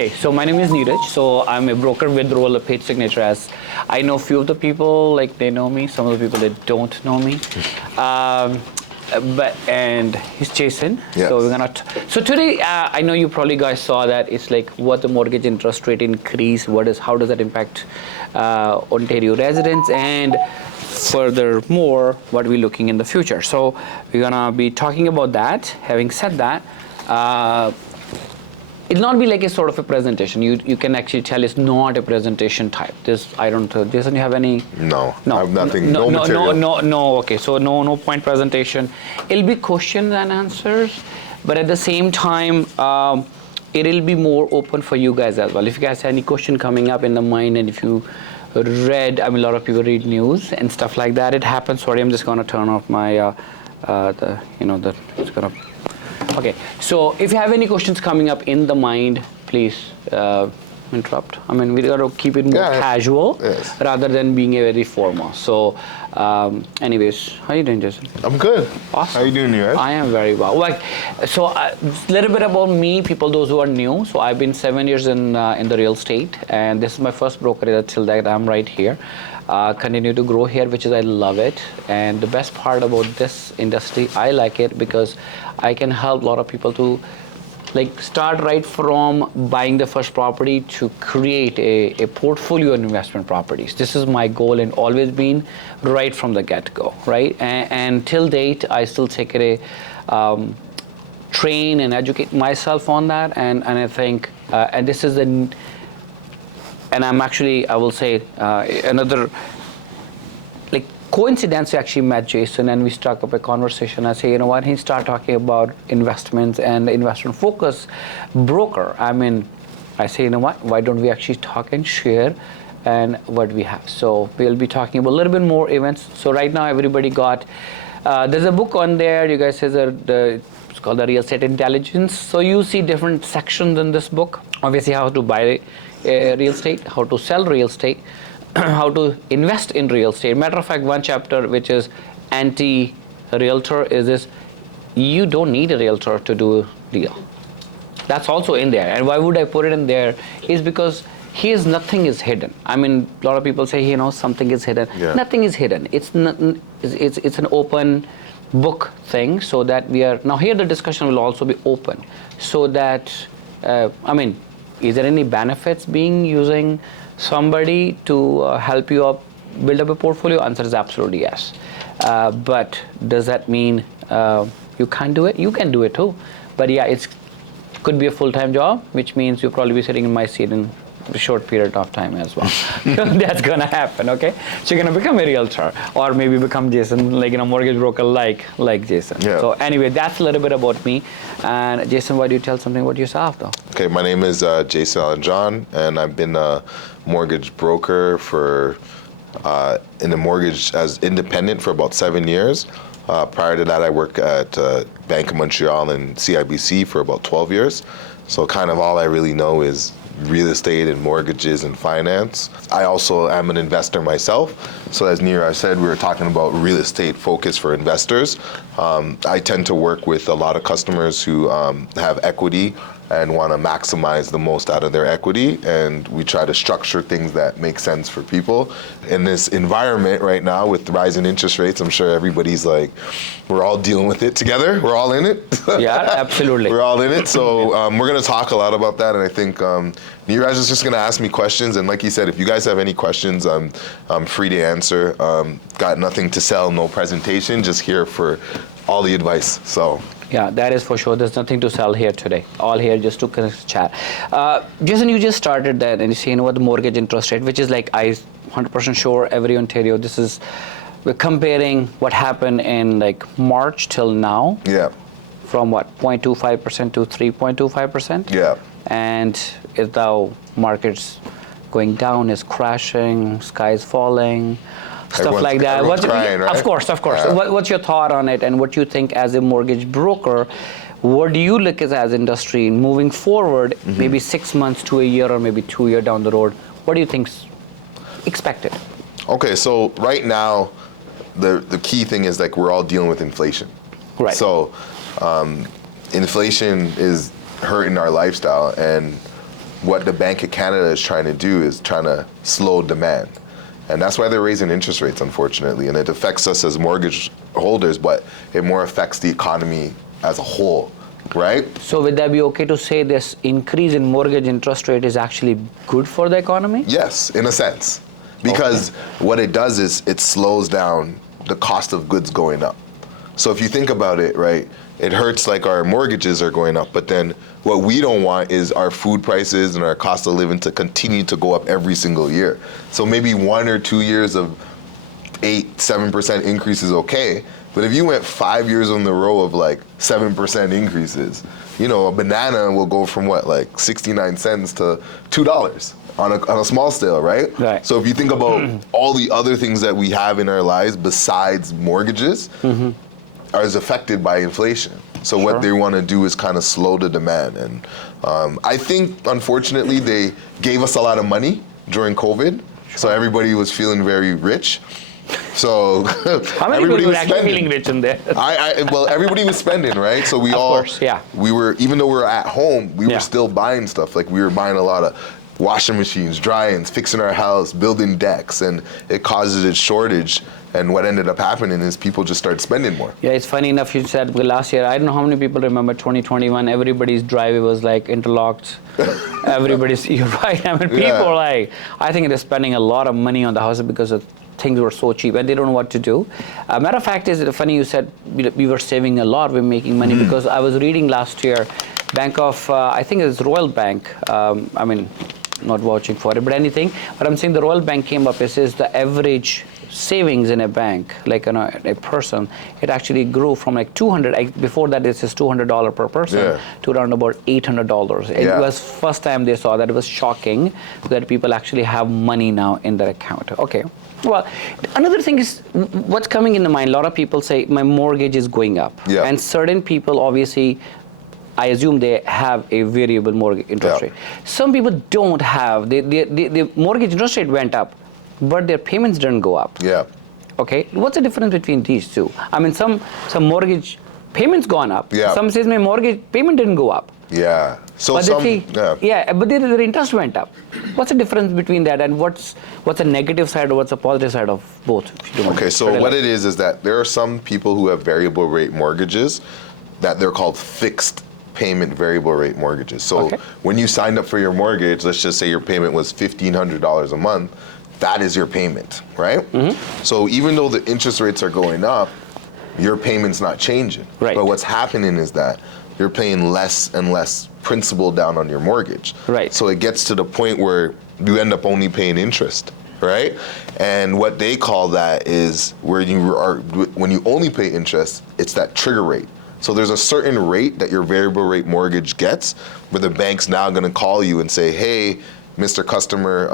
Okay, so my name is Neeraj. So I'm a broker with role of paid signature. As I know few of the people, like they know me. Some of the people that don't know me. And he's Jason. Yes. So we're gonna. So today, I know you probably guys saw that it's like what the mortgage interest rate increase. How does that impact Ontario residents, and furthermore, what we're looking in the future. So we're gonna be talking about that. Having said that. It'll not be like a sort of a presentation. You can actually tell it's not a presentation type. I don't. Jason, you have any? No. I have nothing. No material. No. Okay, so no point presentation. It'll be questions and answers, but at the same time, it'll be more open for you guys as well. If you guys have any question coming up in the mind, and if you read, a lot of people read news and stuff like that. It happens. Sorry, I'm just gonna turn off my it's gonna. Okay, so if you have any questions coming up in the mind, please interrupt. We got to keep it more casual rather than being a very formal. So, anyways, how are you doing, Jason? I'm good. Awesome. How are you doing, Neeraj? I am very well. So a little bit about me, those who are new. So I've been 7 years in the real estate, and this is my first brokerage till that I'm right here. Continue to grow here, which is I love it. And the best part about this industry, I like it because I can help a lot of people to start right from buying the first property to create a portfolio of investment properties. This is my goal and always been right from the get-go, right? And till date, I still take it train and educate myself on that. And I think, and this is and I'm actually, I will say, another coincidence. We actually met Jason and we struck up a conversation. I say, you know what? He started talking about investments and the investment focus broker. I say, you know what? Why don't we actually talk and share and what we have? So we'll be talking about a little bit more events. So right now, everybody got, there's a book on there. You guys say it's called the Real Estate Intelligence. So you see different sections in this book. Obviously, how to buy real estate, how to sell real estate, how to invest in real estate. Matter of fact, one chapter which is anti-realtor is this: you don't need a realtor to do a deal. That's also in there. And why would I put it in there is because nothing is hidden. A lot of people say, something is hidden. Yeah. Nothing is hidden. It's an open book thing, so that we are, now here the discussion will also be open, so that, is there any benefits using somebody to help you build up a portfolio? Answer is absolutely yes. But does that mean you can't do it? You can do it too. But yeah, it could be a full-time job, which means you'll probably be sitting in my seat in a short period of time as well. That's gonna happen, okay? So you're gonna become a realtor, or maybe become Jason, mortgage broker like Jason. Yeah. So anyway, that's a little bit about me. And Jason, why do you tell something about yourself though? Okay, my name is Jason Allen, and I've been a mortgage broker in the mortgage as independent for about 7 years. Prior to that, I worked at Bank of Montreal and CIBC for about 12 years. So kind of all I really know is real estate and mortgages and finance. I also am an investor myself. So as Neeraj said, we were talking about real estate focus for investors. I tend to work with a lot of customers who have equity and want to maximize the most out of their equity, and we try to structure things that make sense for people. In this environment right now with rising interest rates, I'm sure everybody's like, we're all dealing with it together. We're all in it. Yeah, absolutely. We're all in it. So we're going to talk a lot about that, and I think Neeraj is just going to ask me questions, and like he said, if you guys have any questions, I'm free to answer. Got nothing to sell, no presentation, just here for all the advice. So. Yeah, that is for sure. There's nothing to sell here today. All here just to chat. Jason, you just started that, and you see, the mortgage interest rate, which is I'm 100% sure every Ontario, we're comparing what happened in March till now. Yeah. From what, 0.25% to 3.25%? Yeah. And if the market's going down, is crashing, sky's falling, stuff like that. Crying, right? Of course. Yeah. What's your thought on it, and what you think as a mortgage broker? What do you look at as industry moving forward, maybe 6 months to a year, or maybe 2 years down the road? What do you think's expected? Okay, so right now, the key thing is we're all dealing with inflation. Right. So inflation is hurting our lifestyle, and what the Bank of Canada is trying to do is trying to slow demand. And that's why they're raising interest rates, unfortunately. And it affects us as mortgage holders, but it more affects the economy as a whole, right? So would that be okay to say this increase in mortgage interest rate is actually good for the economy? Yes, in a sense. Because what it does is it slows down the cost of goods going up. So if you think about it, right, it hurts like our mortgages are going up, but then what we don't want is our food prices and our cost of living to continue to go up every single year. So maybe 1 or 2 years of 8-7% increase is okay, but if you went 5 years in the row of like 7% increases, you know, a banana will go from what, like 69 cents to $2 on a small scale, right? Right. So if you think about all the other things that we have in our lives besides mortgages, are affected by inflation. So what they want to do is kind of slow the demand. And I think, unfortunately, they gave us a lot of money during COVID. So everybody was feeling very rich. So How many everybody people were was actually spending. feeling rich in there? Well, everybody was spending, right? So we Of all, course, yeah. we were, even though we were at home, we Yeah. were still buying stuff. Like we were buying a lot of washing machines, dryings, fixing our house, building decks, and it causes a shortage. And what ended up happening is people just started spending more. Yeah, it's funny enough you said last year, I don't know how many people remember 2021, everybody's driveway was like interlocked. You're right, I mean, people are like, I think they're spending a lot of money on the house because of things were so cheap and they don't know what to do. Matter of fact, is funny you said we were saving a lot, we're making money because I was reading last year, Bank of, I think it's Royal Bank, I mean, not vouching for it, but anything. But I'm saying the Royal Bank came up, it says the average savings in a bank, like a person, it actually grew from like before that it says $200 per person to around about $800. It was first time they saw that. It was shocking that people actually have money now in their account. Okay. Well, another thing is what's coming in the mind, a lot of people say my mortgage is going up. And certain people obviously, I assume they have a variable mortgage interest rate. Some people don't have, the mortgage interest rate went up, but their payments didn't go up. Okay, what's the difference between these two? I mean, some mortgage payments gone up. Some says my mortgage payment didn't go up. So But some, but their interest went up. What's the difference between that, and what's a negative side or what's a positive side of both? If you don't Okay, so what it is that there are some people who have variable rate mortgages that they're called fixed payment variable rate mortgages. So when you signed up for your mortgage, let's just say your payment was $1,500 a month, that is your payment, right? So even though the interest rates are going up, your payment's not changing. But what's happening is that you're paying less and less principal down on your mortgage. So it gets to the point where you end up only paying interest, right? And what they call that is when you only pay interest, it's that trigger rate. So there's a certain rate that your variable rate mortgage gets where the bank's now going to call you and say, hey, Mr. Customer,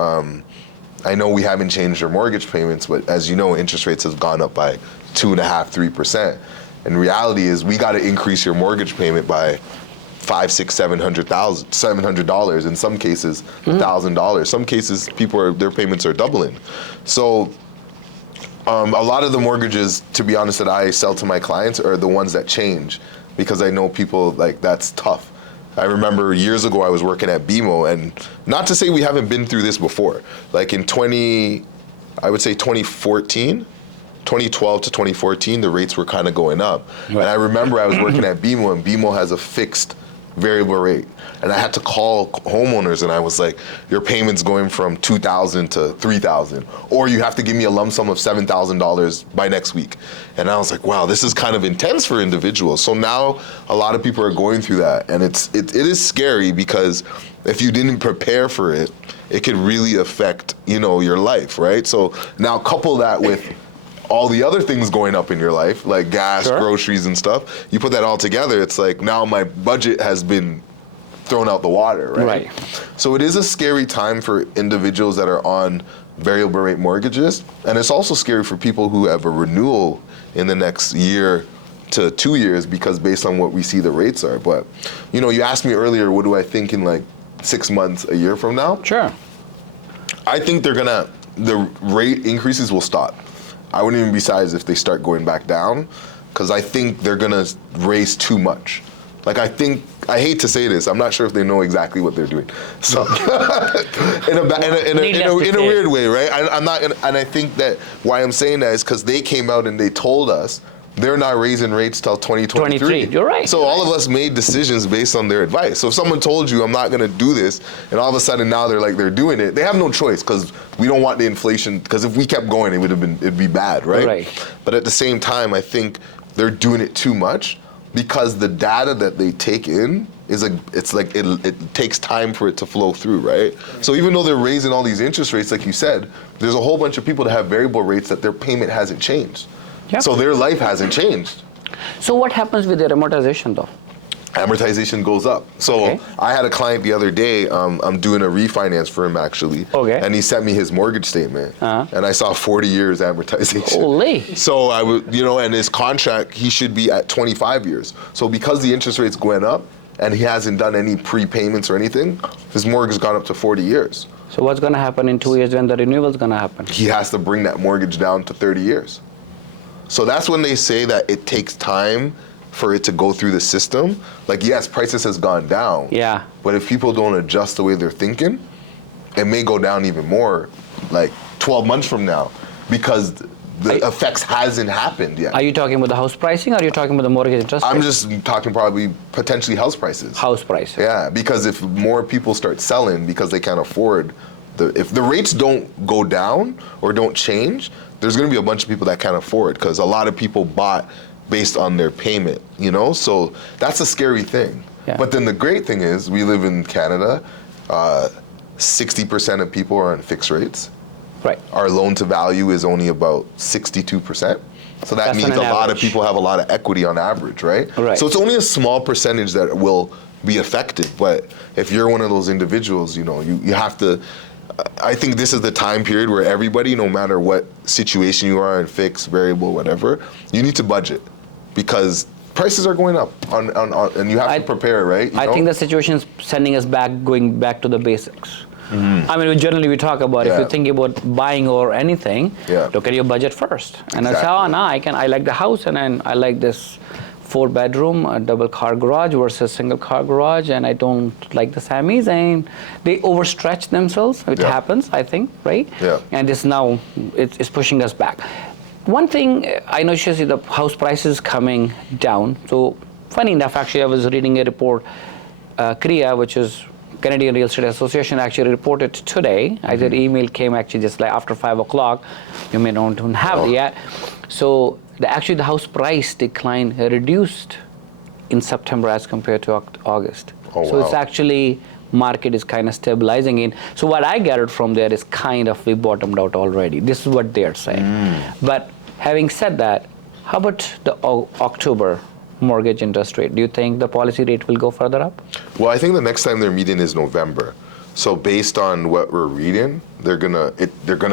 I know we haven't changed your mortgage payments, but as you know, interest rates have gone up by 2.5%, 3%. And reality is we got to increase your mortgage payment by $700. In some cases, $1,000. Some cases, their payments are doubling. So a lot of the mortgages, to be honest, that I sell to my clients are the ones that change because I know people like that's tough. I remember years ago I was working at BMO, and not to say we haven't been through this before. Like in 2014, 2012 to 2014, the rates were kind of going up. And I remember I was working at BMO, and BMO has a fixed variable rate. And I had to call homeowners and I was like, your payment's going from $2,000 to $3,000, or you have to give me a lump sum of $7,000 by next week. And I was like, wow, this is kind of intense for individuals. So now a lot of people are going through that, and it is scary because if you didn't prepare for it, it could really affect, your life, right? So now couple that with all the other things going up in your life, like gas, groceries and stuff, you put that all together, it's like now my budget has been thrown out the water, right? So it is a scary time for individuals that are on variable rate mortgages, and it's also scary for people who have a renewal in the next year to 2 years because based on what we see the rates are. But, you asked me earlier, what do I think in like 6 months, a year from now? I think the rate increases will stop. I wouldn't even be surprised if they start going back down because I think they're going to raise too much. Like I think I hate to say this, I'm not sure if they know exactly what they're doing. So, in a weird way, right? I'm not, and I think that why I'm saying that is because they came out and they told us they're not raising rates till 2023. You're right. So all of us made decisions based on their advice. So if someone told you I'm not going to do this, and all of a sudden now they're doing it, they have no choice because we don't want the inflation. Because if we kept going, it'd be bad, right? Right. But at the same time, I think they're doing it too much because the data that they take in it takes time for it to flow through, right? So even though they're raising all these interest rates, like you said, there's a whole bunch of people that have variable rates that their payment hasn't changed. Yep. So their life hasn't changed. So what happens with their amortization though? Amortization goes up. So Okay. I had a client the other day, I'm doing a refinance for him actually. Okay. And he sent me his mortgage statement. And I saw 40 years amortization. Holy. So I would, and his contract, he should be at 25 years. So because the interest rate's going up and he hasn't done any prepayments or anything, his mortgage has gone up to 40 years. So what's going to happen in 2 years when the renewal is going to happen? He has to bring that mortgage down to 30 years. So that's when they say that it takes time for it to go through the system. Like, yes, prices has gone down. Yeah. But if people don't adjust the way they're thinking, it may go down even more, like 12 months from now, because the effects hasn't happened yet. Are you talking about the house pricing or are you talking about the mortgage interest rate? I'm just talking probably potentially house prices. House price. Yeah, because if more people start selling because they can't afford, if the rates don't go down or don't change, there's going to be a bunch of people that can't afford because a lot of people bought based on their payment, So that's a scary thing. Yeah. But then the great thing is we live in Canada. 60% of people are on fixed rates. Right. Our loan to value is only about 62%. So that That's means on a an lot of average. people have a lot of equity on average, right? Right. So it's only a small percentage that will be affected. But if you're one of those individuals, you have to. I think this is the time period where everybody, no matter what situation you are in, fixed, variable, whatever, you need to budget because prices are going up and you have to prepare, right? I think the situation is sending us going back to the basics. Mm-hmm. I mean, generally we talk about if you're thinking about buying or anything, look at your budget first. And Exactly. I say, I like the house and I like this 4-bedroom, a double car garage versus single car garage, and I don't like the Sammys, and they overstretch themselves. It happens, I think, right? Yeah. And this now, it's pushing us back. One thing, I know you see the house prices coming down. So funny enough, actually, I was reading a report, CREA, which is Canadian Real Estate Association, actually reported today. I said email came actually just like after 5 o'clock. You may not have it yet. So the house price decline reduced in September as compared to August. So it's actually market is kind of stabilizing in. So what I gathered from there is kind of we bottomed out already. This is what they're saying. But having said that, how about the October mortgage interest rate? Do you think the policy rate will go further up? Well, I think the next time they're meeting is November. So based on what we're reading, they're gonna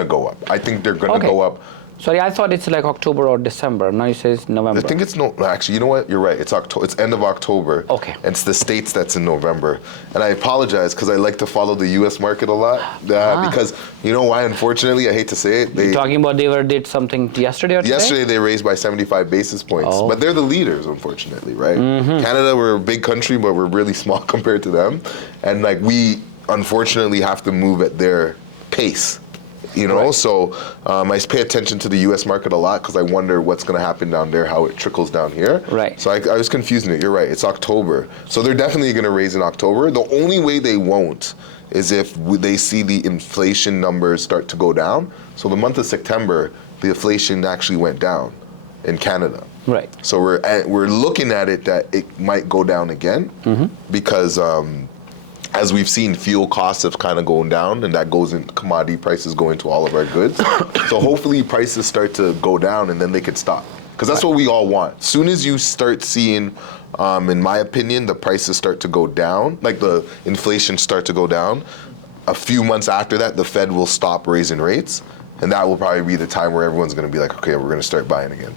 go up. I think they're gonna go up. Sorry, I thought it's like October or December. Now you say it's November. I think it's actually, you know what? You're right. It's October. It's end of October. Okay. And it's the States that's in November. And I apologize because I like to follow the U.S. market a lot. Because you know why? Unfortunately, I hate to say it. You're talking about they did something yesterday or today? Yesterday they raised by 75 basis points. But they're the leaders, unfortunately, right? Canada, we're a big country, but we're really small compared to them. And we unfortunately have to move at their pace. So I pay attention to the U.S. market a lot because I wonder what's going to happen down there, how it trickles down here. Right. So I was confusing it. You're right. It's October. So they're definitely going to raise in October. The only way they won't is if they see the inflation numbers start to go down. So the month of September, the inflation actually went down in Canada. Right. So we're looking at it that it might go down again because as we've seen, fuel costs have kind of gone down, and that goes in commodity prices go into all of our goods. So hopefully prices start to go down, and then they could stop. Because that's what we all want. As soon as you start seeing, in my opinion, the prices start to go down, like the inflation start to go down, a few months after that, the Fed will stop raising rates, and that will probably be the time where everyone's going to be like, okay, we're going to start buying again.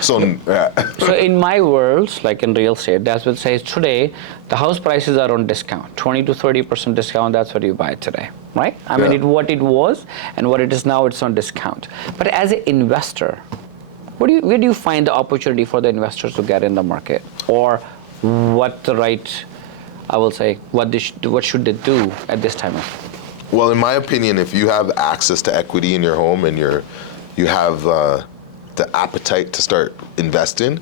So in my world, like in real estate, that's what it says today, the house prices are on discount, 20 to 30% discount, that's what you buy today, right? I mean, what it was and what it is now, it's on discount. But as an investor, where do you find the opportunity for the investors to get in the market? Or what the right I will say, what should they do at this time? Well, in my opinion, if you have access to equity in your home and you have the appetite to start investing,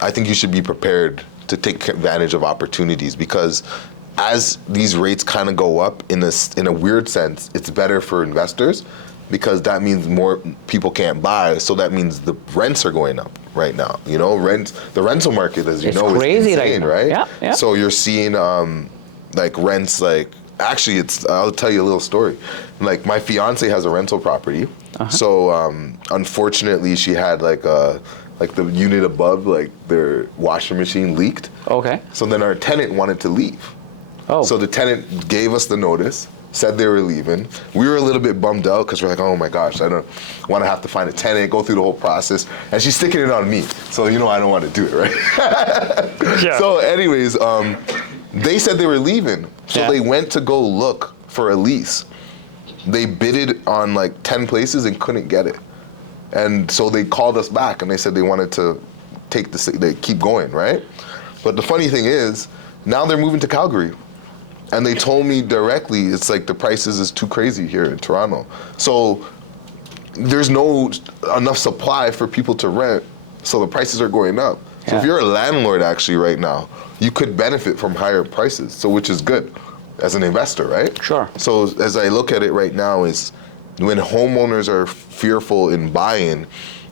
I think you should be prepared to take advantage of opportunities, because as these rates kind of go up in a weird sense, it's better for investors, because that means more people can't buy. So that means the rents are going up right now. You know, the rental market, as you know, is crazy insane, right now. right? Yeah. So you're seeing like rents like. Actually, I'll tell you a little story. Like, my fiance has a rental property. So unfortunately, she had like the unit above, like their washing machine leaked. Okay. So then our tenant wanted to leave. Oh. So the tenant gave us the notice, said they were leaving. We were a little bit bummed out because we're like, oh my gosh, I don't want to have to find a tenant, go through the whole process. And she's sticking it on me. So, you know, I don't want to do it, right? Yeah. So anyways, they said they were leaving. So they went to go look for a lease. They bidded on like 10 places and couldn't get it. And so they called us back and they said they wanted to they keep going, right? But the funny thing is, now they're moving to Calgary. And they told me directly, it's like the prices is too crazy here in Toronto. So there's no enough supply for people to rent, so the prices are going up. So if you're a landlord actually right now, you could benefit from higher prices, so which is good as an investor, right? Sure. So as I look at it right now, is when homeowners are fearful in buying,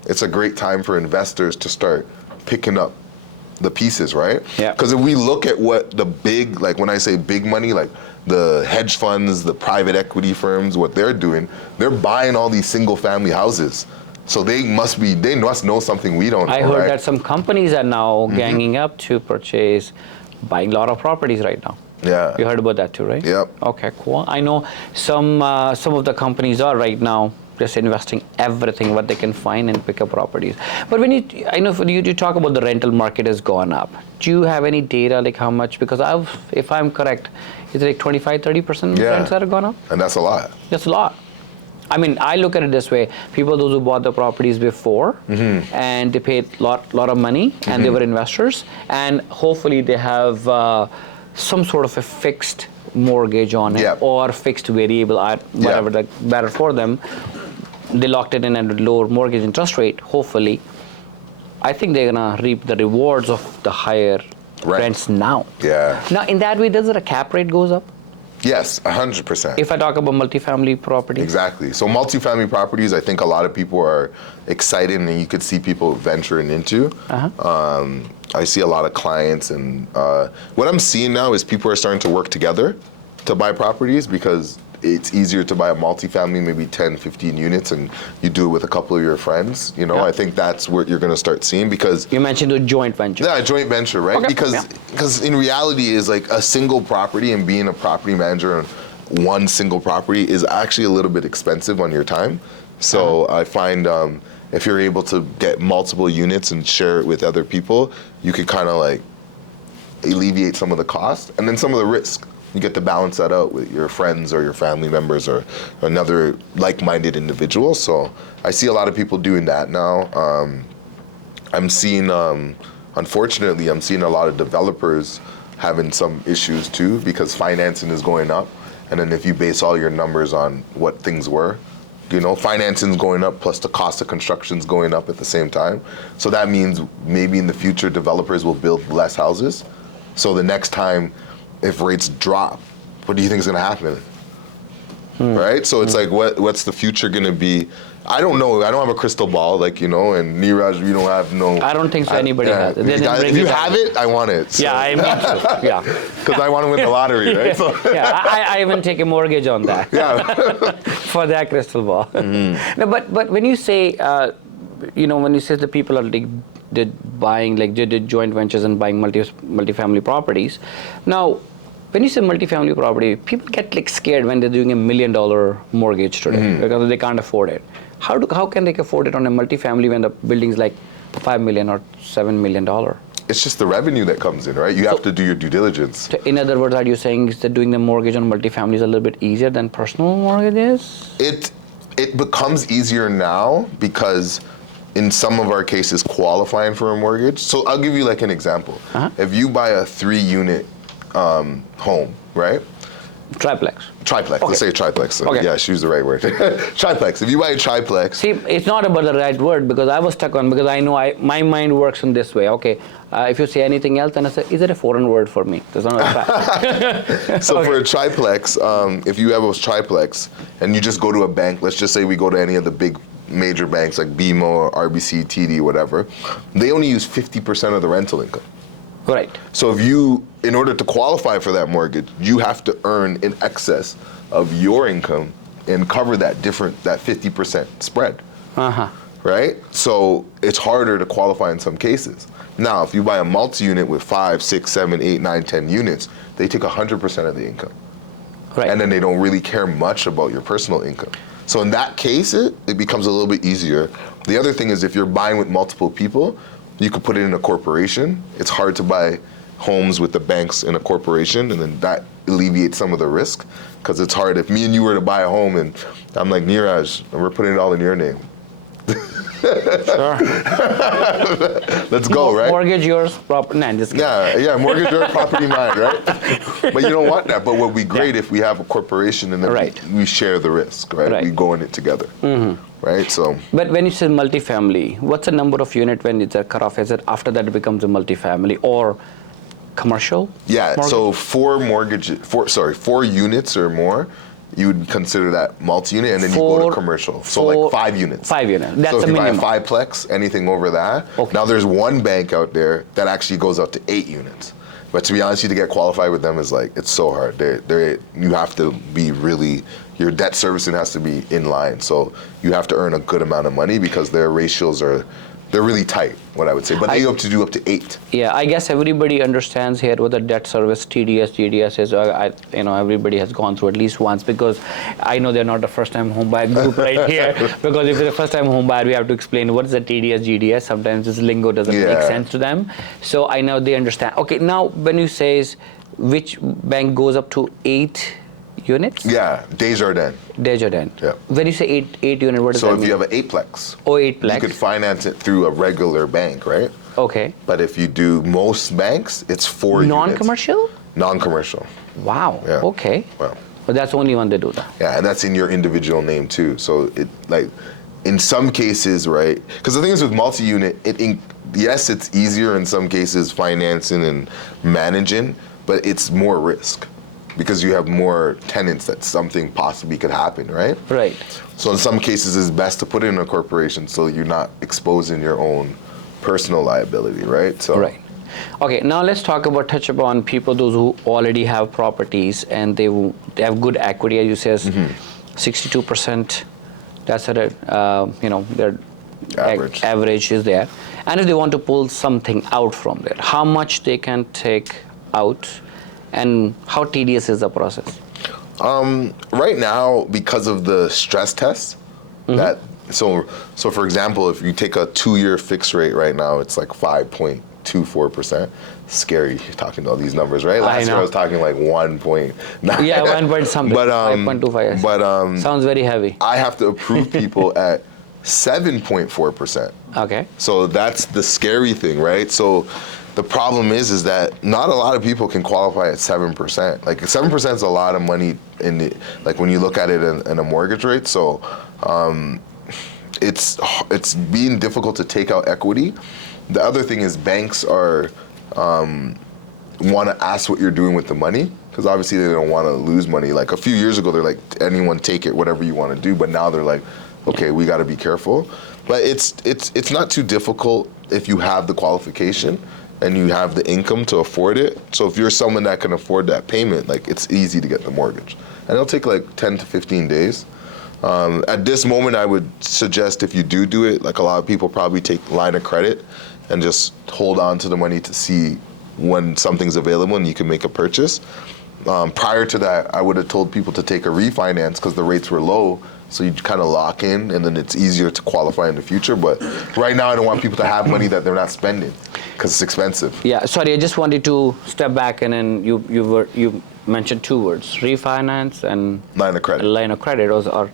it's a great time for investors to start picking up the pieces, right? Yeah. Because if we look at what the big, like when I say big money, like the hedge funds, the private equity firms, what they're doing, they're buying all these single family houses. So they must know something we don't know. I heard right? that some companies are now ganging up to buying a lot of properties right now. Yeah. You heard about that too, right? Yep. Okay, cool. I know some of the companies are right now just investing everything what they can find and pick up properties. But I know you talk about the rental market has gone up. Do you have any data like how much? Because if I'm correct, is it like 25-30% rents that have gone up? And that's a lot. That's a lot. I mean, I look at it this way: those who bought the properties before, and they paid lot of money, and they were investors, and hopefully they have some sort of a fixed mortgage on it, or fixed variable, whatever the better for them. They locked it in at a lower mortgage interest rate. Hopefully, I think they're gonna reap the rewards of the higher rents now. Yeah. Now, in that way, does a cap rate goes up? Yes, 100%. If I talk about multifamily properties. Exactly. So multifamily properties, I think a lot of people are excited, and you could see people venturing into. I see a lot of clients, and what I'm seeing now is people are starting to work together to buy properties, because it's easier to buy a multifamily, maybe 10, 15 units, and you do it with a couple of your friends. You know, I think that's what you're going to start seeing, because you mentioned a joint venture. Yeah, a joint venture, right? Okay. Because in reality, is like a single property, and being a property manager on one single property is actually a little bit expensive on your time. So I find if you're able to get multiple units and share it with other people, you could kind of like alleviate some of the cost and then some of the risk. You get to balance that out with your friends or your family members or another like-minded individual. So I see a lot of people doing that now. I'm seeing, unfortunately, I'm seeing a lot of developers having some issues too, because financing is going up. And then if you base all your numbers on what things were, you know, financing's going up plus the cost of construction's going up at the same time. So that means maybe in the future developers will build less houses. So the next time, if rates drop, what do you think is going to happen? Right? So it's like, what's the future going to be? I don't know. I don't have a crystal ball, like, you know, and Neeraj, you don't have no. I don't think so. Anybody has it. If you have it, I want it. So. Yeah, I mean, yeah. Because I want to win the lottery, right? So. Yeah, I even take a mortgage on that. Yeah. For that crystal ball. No, but when you say, when you say the people are like, buying, like they did joint ventures and buying multifamily properties. Now, when you say multifamily property, people get like scared when they're doing $1 million mortgage today because they can't afford it. How can they afford it on a multifamily when the building's like $5 million or $7 million? It's just the revenue that comes in, right? You have to do your due diligence. In other words, are you saying is that doing the mortgage on multifamily is a little bit easier than personal mortgages? It becomes easier now because in some of our cases qualifying for a mortgage. So I'll give you like an example. If you buy a 3-unit home, right? Triplex. Triplex. Okay. Let's say triplex. Okay. Yeah, she used the right word. Triplex. If you buy a triplex, See, it's not about the right word because I was stuck on, because I know my mind works in this way. Okay, if you say anything else, then I say, is it a foreign word for me? That's not a fact. so Okay. for a triplex, if you have a triplex and you just go to a bank, let's just say we go to any of the big major banks like BMO or RBC, TD, whatever, they only use 50% of the rental income. Right. So if you, in order to qualify for that mortgage, you have to earn in excess of your income and cover that 50% spread. Uh-huh. Right? So it's harder to qualify in some cases. Now, if you buy a multi-unit with 5, 6, 7, 8, 9, 10 units, they take 100% of the income. Right. And then they don't really care much about your personal income. So in that case, it becomes a little bit easier. The other thing is if you're buying with multiple people, you could put it in a corporation. It's hard to buy homes with the banks in a corporation, and then that alleviates some of the risk, because it's hard. If me and you were to buy a home and I'm like, Neeraj, and we're putting it all in your name. Sure. Let's go, right? Mortgage yours, property. Nah, just kidding. Yeah, mortgage your property mine, right? But you don't want that. But what would be great if we have a corporation and then Right. we share the risk, right? Right. We go in it together, right? So But when you say multifamily, what's the number of unit when it's a cutoff? Is it after that it becomes a multifamily or commercial? yeah, mortgage? so four units or more, you would consider that multi-unit, and then you go to commercial. So like 5 units. 5 units. That's so if the you minimum. buy a 5-plex, anything over that. Okay. Now there's one bank out there that actually goes up to 8 units. But to be honest, you to get qualified with them is like, it's so hard. You have to be really, your debt servicing has to be in line. So you have to earn a good amount of money because their ratios they're really tight, what I would say. But they have to do up to 8. Yeah, I guess everybody understands here what the debt service, TDS, GDS is. Everybody has gone through at least once, because I know they're not the first-time home buyer group right here. Because if they're a first-time home buyer, we have to explain what is the TDS, GDS. Sometimes this lingo doesn't make sense to them. So I know they understand. Okay, now when you say which bank goes up to 8 units? Yeah, Desjardins. Desjardins. Yeah. When you say 8 unit, what does that So mean? if you have an 8-plex, Oh, 8-plex. you could finance it through a regular bank, right? Okay. But if you do most banks, it's 4 units. Non-commercial? Non-commercial. Wow. Yeah. Okay. Wow. But that's only when they do that. Yeah, and that's in your individual name too. So it, like, in some cases, right? Because the thing is with multi-unit, yes, it's easier in some cases financing and managing, but it's more risk, because you have more tenants that something possibly could happen, right? Right. So in some cases, it's best to put it in a corporation so you're not exposing your own personal liability, right? So Right. Okay, now let's touch upon people, those who already have properties and they have good equity, as you says, 62%. That's their average is there. And if they want to pull something out from there, how much they can take out, and how tedious is the process? right now, because of the stress test, that so for example, if you take a 2-year fixed rate right now, it's like 5.24%. Scary talking all these numbers, right? Last year I was talking like 1.9. Yeah, 1 point something. But 5.25. but sounds very heavy. I have to approve people at 7.4%. Okay. So that's the scary thing, right? So the problem is that not a lot of people can qualify at 7%. Like 7% is a lot of money like when you look at it in a mortgage rate. So it's being difficult to take out equity. The other thing is banks are want to ask what you're doing with the money, because obviously they don't want to lose money. Like a few years ago, they're like, anyone take it, whatever you want to do. But now they're like, okay, we got to be careful. But it's not too difficult if you have the qualification and you have the income to afford it. So if you're someone that can afford that payment, like it's easy to get the mortgage. And it'll take like 10 to 15 days. At this moment, I would suggest if you do it, like a lot of people probably take line of credit and just hold on to the money to see when something's available and you can make a purchase. Prior to that, I would have told people to take a refinance because the rates were low. So you kind of lock in, and then it's easier to qualify in the future. But right now, I don't want people to have money that they're not spending because it's expensive. Yeah, sorry, I just wanted to step back, and then you mentioned 2 words: refinance and Line of credit. Line of credit, or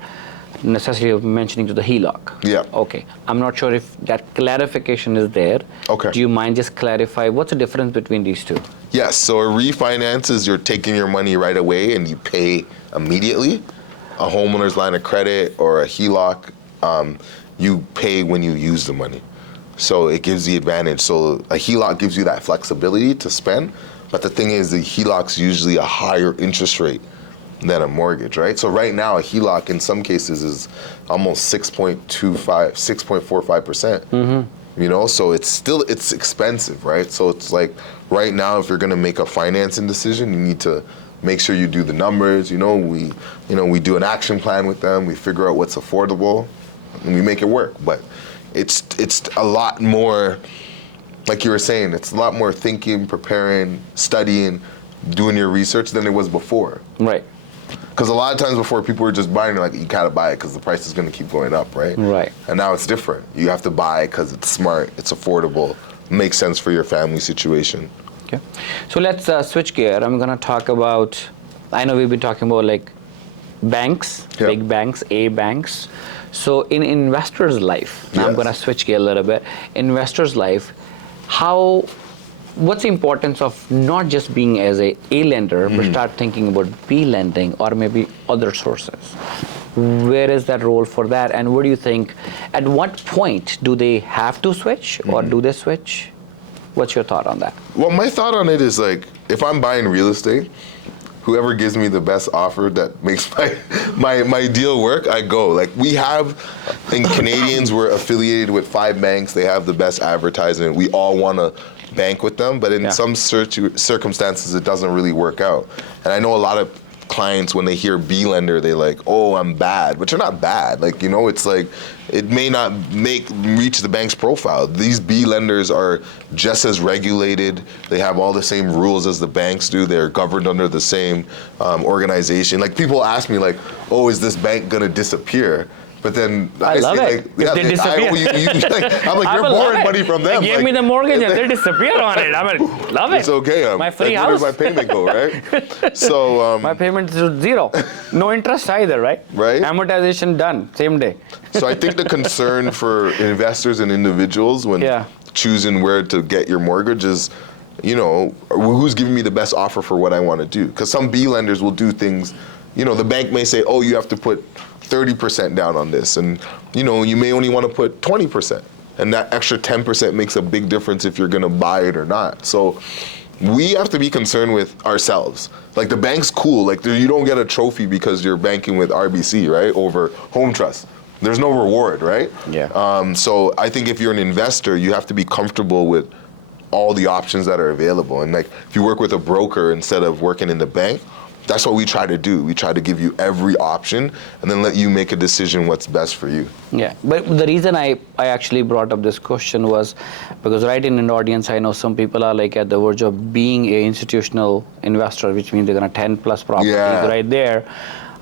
necessity of mentioning to the HELOC. Yeah. Okay. I'm not sure if that clarification is there. Okay. Do you mind just clarify what's the difference between these two? Yes, so a refinance is you're taking your money right away and you pay immediately. A homeowner's line of credit or a HELOC, you pay when you use the money. So it gives the advantage. So a HELOC gives you that flexibility to spend, but the thing is the HELOC's usually a higher interest rate than a mortgage, right? So right now a HELOC in some cases is almost 6.45%. You know, so it's expensive, right? So it's like right now, if you're going to make a financing decision, you need to make sure you do the numbers. We do an action plan with them. We figure out what's affordable, and we make it work. But it's a lot more, like you were saying, it's a lot more thinking, preparing, studying, doing your research than it was before. Right. Because a lot of times before, people were just buying, like, you gotta buy it because the price is gonna keep going up, right? Right. And now it's different. You have to buy it because it's smart, it's affordable, makes sense for your family situation. Okay. So let's switch gear. I'm gonna talk about, I know we've been talking about like banks, big banks, A banks. So in investor's life, now I'm gonna switch gear a little bit. Investor's life, what's the importance of not just being as a lender, but start thinking about B lending or maybe other sources? Where is that role for that? And what do you think, at what point do they have to switch or do they switch? What's your thought on that? Well, my thought on it is like, if I'm buying real estate, whoever gives me the best offer that makes my deal work, I go. Like we have, in Canadians, we're affiliated with 5 banks. They have the best advertising. We all want to bank with them, but in some circumstances, it doesn't really work out. And I know a lot of clients, when they hear B lender, they like, oh, I'm bad, but you're not bad. Like, it's like, it may not reach the bank's profile. These B lenders are just as regulated. They have all the same rules as the banks do. They're governed under the same organization. Like people ask me like, oh, is this bank gonna disappear? But then I love it. Like, yeah, they disappear. I'm like, you're borrowing money from them. They gave me the mortgage and they disappear on it. I mean, love it. It's okay. My free like, house. Where does my payment go, right? So my payment is 0. No interest either, right? Right. Amortization done, same day. So I think the concern for investors and individuals when choosing where to get your mortgage is, who's giving me the best offer for what I want to do? Because some B lenders will do things, the bank may say, oh, you have to put 30% down on this, and you may only want to put 20%, and that extra 10% makes a big difference if you're going to buy it or not. So we have to be concerned with ourselves. Like the bank's cool, like you don't get a trophy because you're banking with RBC, right, over Home Trust. There's no reward, right? Yeah. So I think if you're an investor, you have to be comfortable with all the options that are available, and like if you work with a broker instead of working in the bank, that's what we try to do. We try to give you every option and then let you make a decision what's best for you. Yeah, but the reason I actually brought up this question was because right in an audience, I know some people are like at the verge of being an institutional investor, which means they're going to 10 plus properties right there.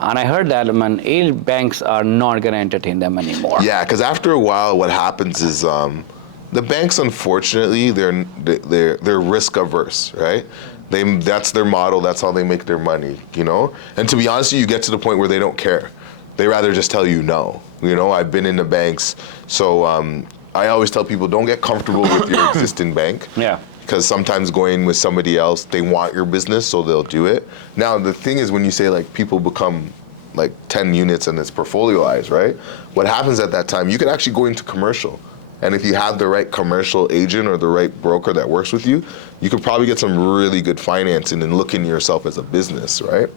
And I heard that, man, A banks are not going to entertain them anymore. Yeah, because after a while, what happens is the banks, unfortunately, they're risk averse, right? That's their model. That's how they make their money, And to be honest with you, you get to the point where they don't care. They rather just tell you no. I've been in the banks, so I always tell people don't get comfortable with your existing bank. Yeah. Because sometimes going with somebody else, they want your business, so they'll do it. Now the thing is, when you say like people become like 10 units and it's portfolioized, right? What happens at that time? You can actually go into commercial. And if you have the right commercial agent or the right broker that works with you, you could probably get some really good financing and look into yourself as a business, right?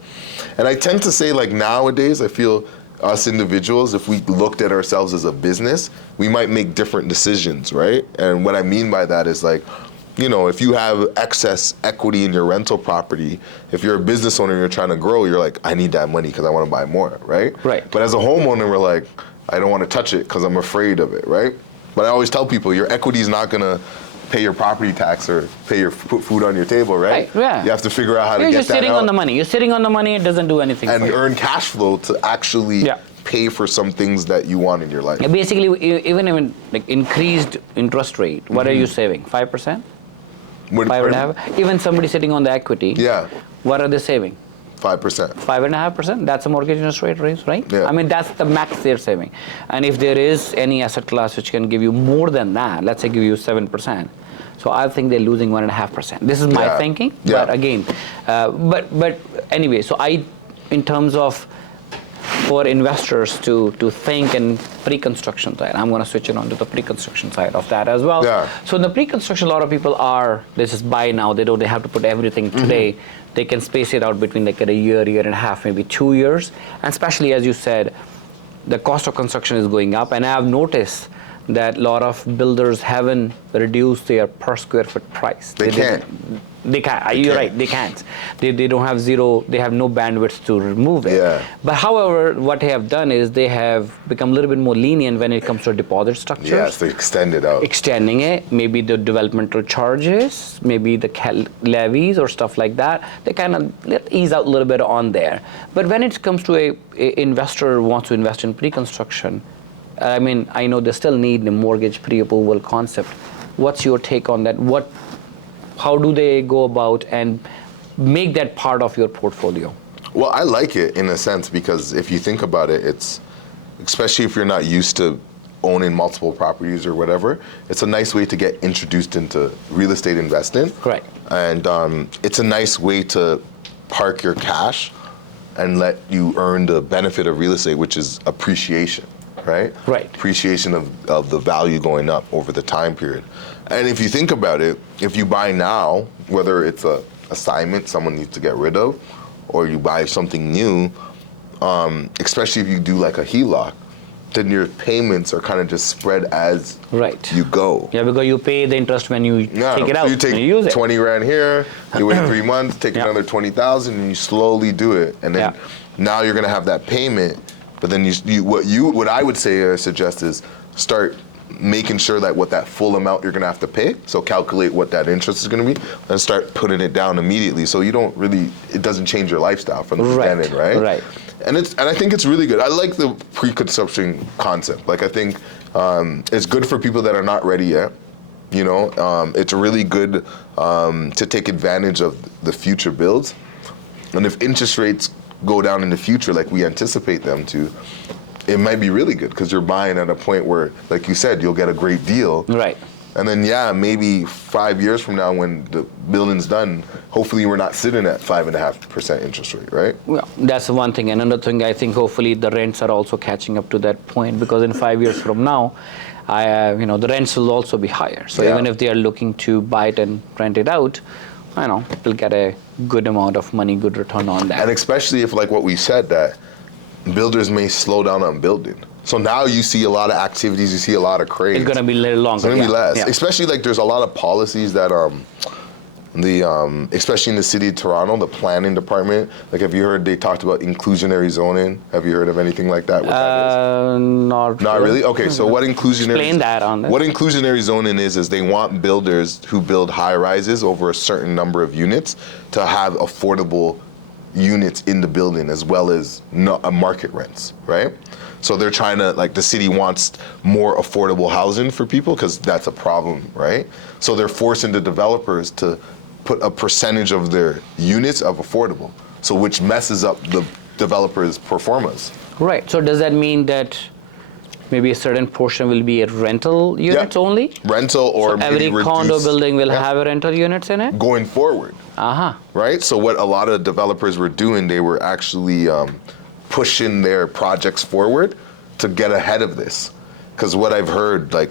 And I tend to say like nowadays, I feel us individuals, if we looked at ourselves as a business, we might make different decisions, right? And what I mean by that is like, if you have excess equity in your rental property, if you're a business owner and you're trying to grow, you're like, I need that money because I want to buy more, right? Right. But as a homeowner, we're like, I don't want to touch it because I'm afraid of it, right? But I always tell people, your equity is not going to pay your property tax or put food on your table, right? Yeah. You have to figure out how to get that out. You're sitting on the money. You're sitting on the money. It doesn't do anything and for you. earn cash flow to actually pay for some things that you want in your life. Yeah, basically, even like increased interest rate, what are you saving? 5%? 5.5%? Even somebody sitting on the equity, what are they saving? 5%. 5.5%, that's a mortgage interest rate raise, right? Yeah. I mean, that's the max they're saving. And if there is any asset class which can give you more than that, let's say give you 7%, so I think they're losing 1.5%. This is my Yeah. thinking, Yeah. but again, but anyway, so in terms of for investors to think in pre-construction side, I'm going to switch it on to the pre-construction side of that as well. Yeah. So in the pre-construction, a lot of people they just buy now. They have to put everything today. They can space it out between like a year and a half, maybe 2 years. And especially as you said, the cost of construction is going up. And I have noticed that a lot of builders haven't reduced their per square foot price. They can't. They can't. You're right. They can't. They don't have zero. They have no bandwidth to remove it. Yeah. But however, what they have done is they have become a little bit more lenient when it comes to deposit structures. Yes, they extend it out. Extending it, maybe the developmental charges, maybe the levies or stuff like that. They kind of ease out a little bit on there. But when it comes to a investor who wants to invest in pre-construction, I mean, I know they still need the mortgage pre-approval concept. What's your take on that? How do they go about and make that part of your portfolio? Well, I like it in a sense because if you think about it, it's, especially if you're not used to owning multiple properties or whatever, it's a nice way to get introduced into real estate investing. Right. And it's a nice way to park your cash and let you earn the benefit of real estate, which is appreciation, right? Right. Appreciation of the value going up over the time period. And if you think about it, if you buy now, whether it's a assignment someone needs to get rid of, or you buy something new, especially if you do like a HELOC, then your payments are kind of just spread as you go. Yeah, because you pay the interest when you take it out. So you take and you use it. 20 grand here, you wait 3 months, take another 20,000, and you slowly do it. And then now you're gonna have that payment, but then what I would say or suggest is start making sure that what that full amount you're gonna have to pay, so calculate what that interest is gonna be, and start putting it down immediately, so you don't really, it doesn't change your lifestyle from the beginning, right? Right. And I think it's really good. I like the pre-construction concept. Like I think it's good for people that are not ready yet. You know, it's really good to take advantage of the future builds, and if interest rates go down in the future like we anticipate them to, it might be really good because you're buying at a point where, like you said, you'll get a great deal. Right. And then, maybe 5 years from now when the building's done, hopefully we're not sitting at 5.5% interest rate, right? Well, that's one thing. And another thing, I think hopefully the rents are also catching up to that point, because in 5 years from now, the rents will also be higher. So even if they are looking to buy it and rent it out, they'll get a good amount of money, good return on that. And especially if, like what we said, that builders may slow down on building. So now you see a lot of activities, you see a lot of craze. It's going to be a little longer. It's going to be less. Especially like there's a lot of policies that especially in the city of Toronto, the planning department, like have you heard they talked about inclusionary zoning? Have you heard of anything like that? What that is? Not really? Okay, so what inclusionary... Explain that on this. What inclusionary zoning is they want builders who build high rises over a certain number of units to have affordable units in the building as well as market rents, right? So they're trying to, like, the city wants more affordable housing for people because that's a problem, right? So they're forcing the developers to put a percentage of their units of affordable, so which messes up the developers' performance. Right. So does that mean that maybe a certain portion will be at rental units only? Rental or so maybe every condo reduced, building will have a rental units in it? Going forward. Right? So what a lot of developers were doing, they were actually pushing their projects forward to get ahead of this. Because what I've heard, like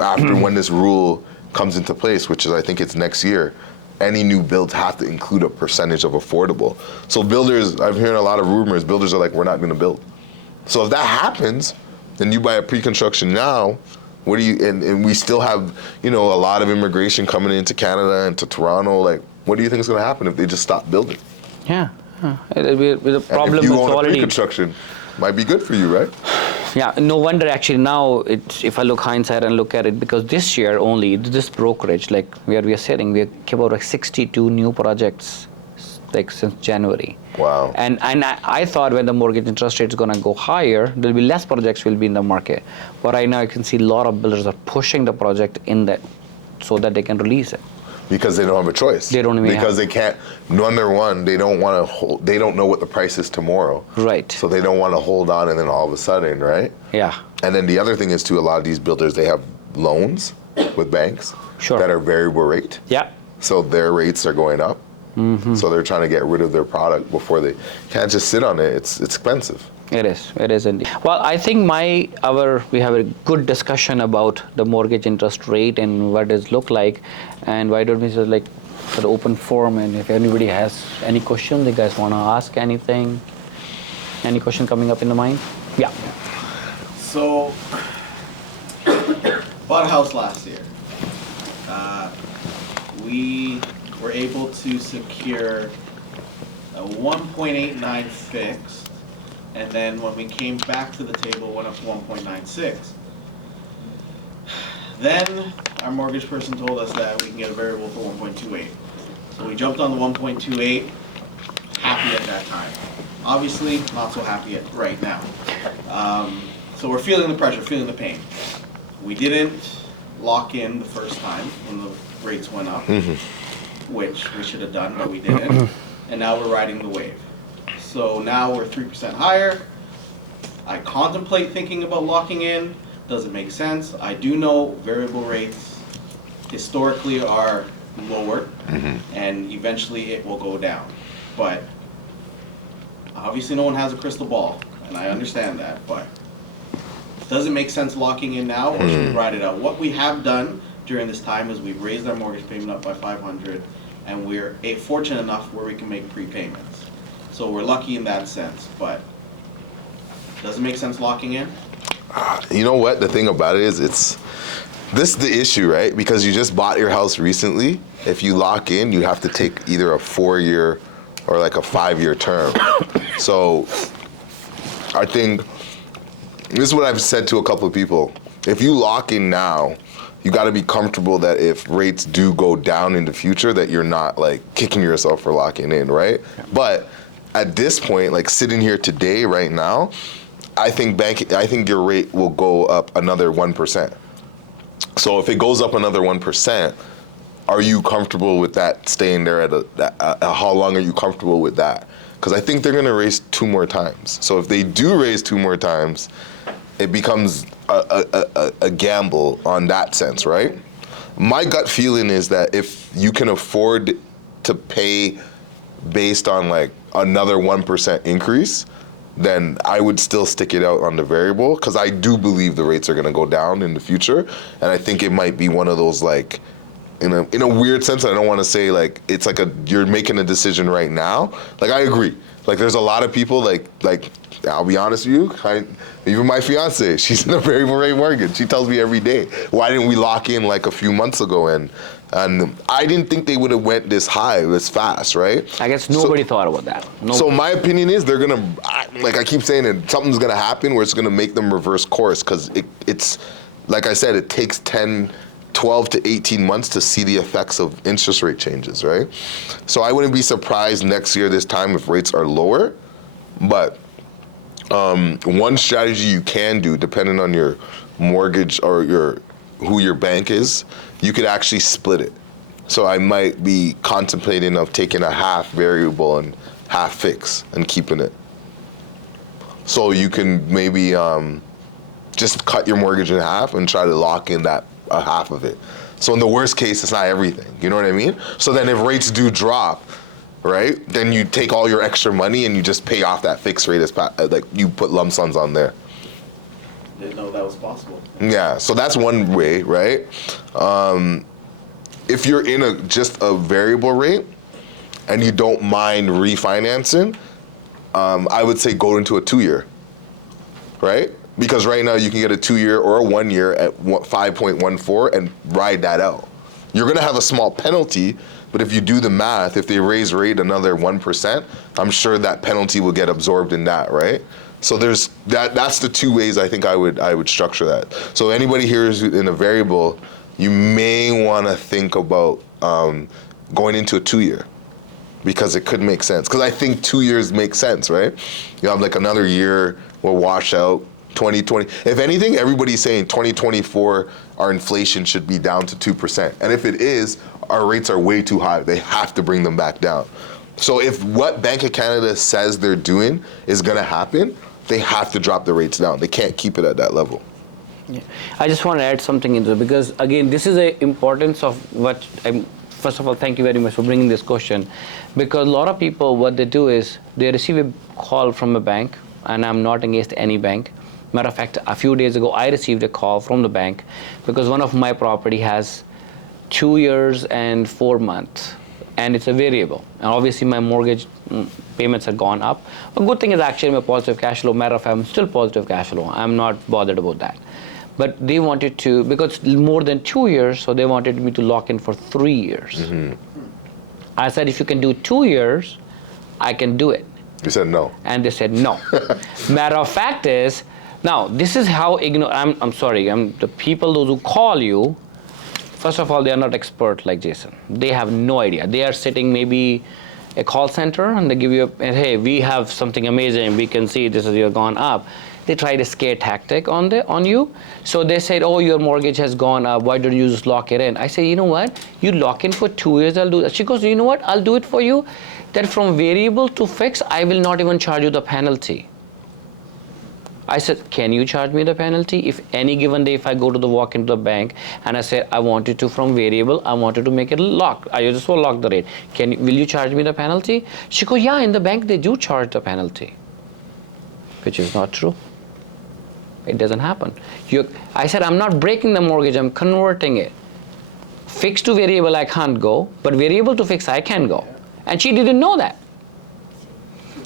after when this rule comes into place, which is I think it's next year, any new builds have to include a percentage of affordable. So builders, I'm hearing a lot of rumors, builders are like, we're not going to build. So if that happens, then you buy a pre-construction now, what do you, and we still have, a lot of immigration coming into Canada and to Toronto, like, what do you think is going to happen if they just stop building? Yeah. It'll be a problem. And if you with own already... a pre-construction, might be good for you, right? Yeah, no wonder actually now, if I look hindsight and look at it, because this year only, this brokerage, like where we are sitting, we came out like 62 new projects like since January. Wow. And I thought when the mortgage interest rate is going to go higher, there'll be less projects will be in the market. But right now I can see a lot of builders are pushing the project in that so that they can release it. Because they don't have a choice. They don't even because they can't. Number one, they don't want to hold. They don't know what the price is tomorrow. Right. So they don't want to hold on, and then all of a sudden, right? Yeah. And then the other thing is too. A lot of these builders, they have loans with banks that are variable rate. Yeah. So their rates are going up. Mm-hmm. So they're trying to get rid of their product before they can't just sit on it. It's expensive. It is indeed. Well, I think we have a good discussion about the mortgage interest rate and what does look like, and why don't we just like for the open forum, and if anybody has any questions, you guys want to ask anything, any question coming up in the mind? Yeah. So, bought a house last year. We were able to secure a 1.89 fixed. And then when we came back to the table, it went up to 1.96. Then our mortgage person told us that we can get a variable for 1.28. So we jumped on the 1.28, happy at that time. Obviously, not so happy right now. So we're feeling the pressure, feeling the pain. We didn't lock in the first time when the rates went up, which we should have done, but we didn't. And now we're riding the wave. So now we're 3% higher. I contemplate thinking about locking in. Does it make sense? I do know variable rates historically are lower, and eventually it will go down. But obviously no one has a crystal ball, and I understand that, but does it make sense locking in now, or should we ride it out? What we have done during this time is we've raised our mortgage payment up by $500, and we're fortunate enough where we can make prepayments. So we're lucky in that sense, but does it make sense locking in? You know what? The thing about it is, this is the issue, right? Because you just bought your house recently. If you lock in, you have to take either a 4-year or like a 5-year term. So I think this is what I've said to a couple of people. If you lock in now, you got to be comfortable that if rates do go down in the future, that you're not like kicking yourself for locking in, right? Yeah. But at this point, like sitting here today, right now, I think your rate will go up another 1%. So if it goes up another 1%, are you comfortable with that staying there how long are you comfortable with that? Because I think they're going to raise 2 more times. So if they do raise 2 more times, it becomes a gamble on that sense, right? My gut feeling is that if you can afford to pay based on like another 1% increase, then I would still stick it out on the variable, because I do believe the rates are going to go down in the future, and I think it might be one of those like, in a weird sense, I don't want to say like it's like you're making a decision right now. Like I agree. Like there's a lot of people like I'll be honest with you, even my fiance, she's in a variable rate mortgage. She tells me every day, why didn't we lock in like a few months ago? And I didn't think they would have went this high, this fast, right? I guess nobody thought about that. Nobody. So my opinion is they're gonna, like I keep saying it, something's gonna happen where it's gonna make them reverse course, because it's, like I said, it takes 12 to 18 months to see the effects of interest rate changes, right? So I wouldn't be surprised next year this time if rates are lower, but one strategy you can do, depending on your mortgage or who your bank is, you could actually split it. So I might be contemplating of taking a half variable and half fixed and keeping it. So you can maybe just cut your mortgage in half and try to lock in that half of it. So in the worst case, it's not everything. You know what I mean? So then if rates do drop, right, then you take all your extra money and you just pay off that fixed rate, like you put lump sums on there. Didn't know that was possible. Yeah, so that's one way, right? If you're in just a variable rate and you don't mind refinancing, I would say go into a 2-year, right? Because right now you can get a 2-year or a 1-year at 5.14 and ride that out. You're gonna have a small penalty, but if you do the math, if they raise rate another 1%, I'm sure that penalty will get absorbed in that, right? So there's that's the 2 ways I think I would structure that. So anybody here who's in a variable, you may wanna think about going into a 2-year, because it could make sense. Because I think 2 years makes sense, right? You have like another year will wash out. 2020. If anything, everybody's saying 2024, our inflation should be down to 2%. And if it is, our rates are way too high. They have to bring them back down. So if what Bank of Canada says they're doing is going to happen, they have to drop the rates down. They can't keep it at that level. Yeah. I just want to add something into it because, again, this is the importance of what first of all, thank you very much for bringing this question, because a lot of people, what they do is they receive a call from a bank, and I'm not against any bank. Matter of fact, a few days ago, I received a call from the bank because one of my property has 2 years and 4 months, and it's a variable. And obviously, my mortgage payments have gone up. A good thing is actually I'm a positive cash flow. Matter of fact, I'm still positive cash flow. I'm not bothered about that. But they wanted to, because more than 2 years, so they wanted me to lock in for 3 years. Mm-hmm. I said, if you can do 2 years, I can do it. You said no. And they said no. Matter of fact is, now this is how I'm sorry, the people, those who call you, first of all, they are not expert like Jason. They have no idea. They are sitting maybe a call center and they give you hey, we have something amazing. We can see this is you're gone up. They tried a scare tactic on you. So they said, oh, your mortgage has gone up. Why don't you just lock it in? I said, you know what? You lock in for 2 years, I'll do that. She goes, you know what? I'll do it for you. That from variable to fixed, I will not even charge you the penalty. I said, can you charge me the penalty? If any given day, if I go to the walk into the bank and I say, I wanted to from variable, I wanted to make it locked. I just will lock the rate. Will you charge me the penalty? She goes, yeah, in the bank, they do charge the penalty, which is not true. It doesn't happen. I said, I'm not breaking the mortgage, I'm converting it. Fixed to variable, I can't go, but variable to fixed, I can go. And she didn't know that.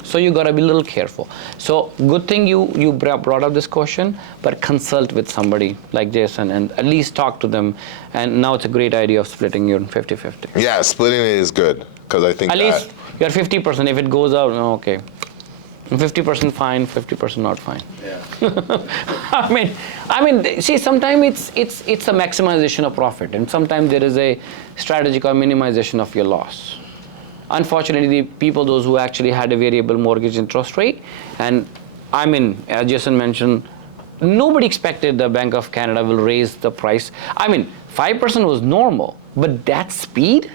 So you got to be a little careful. So good thing you brought up this question, but consult with somebody like Jason and at least talk to them. And now it's a great idea of splitting your 50-50. Yeah, splitting it is good because I think at least you're 50%. If it goes out, okay. 50% fine, 50% not fine. Yeah. I mean, see, sometimes it's a maximization of profit, and sometimes there is a strategic or minimization of your loss. Unfortunately, the people, those who actually had a variable mortgage interest rate, and as Jason mentioned, nobody expected the Bank of Canada will raise the price. 5% was normal, but that speed?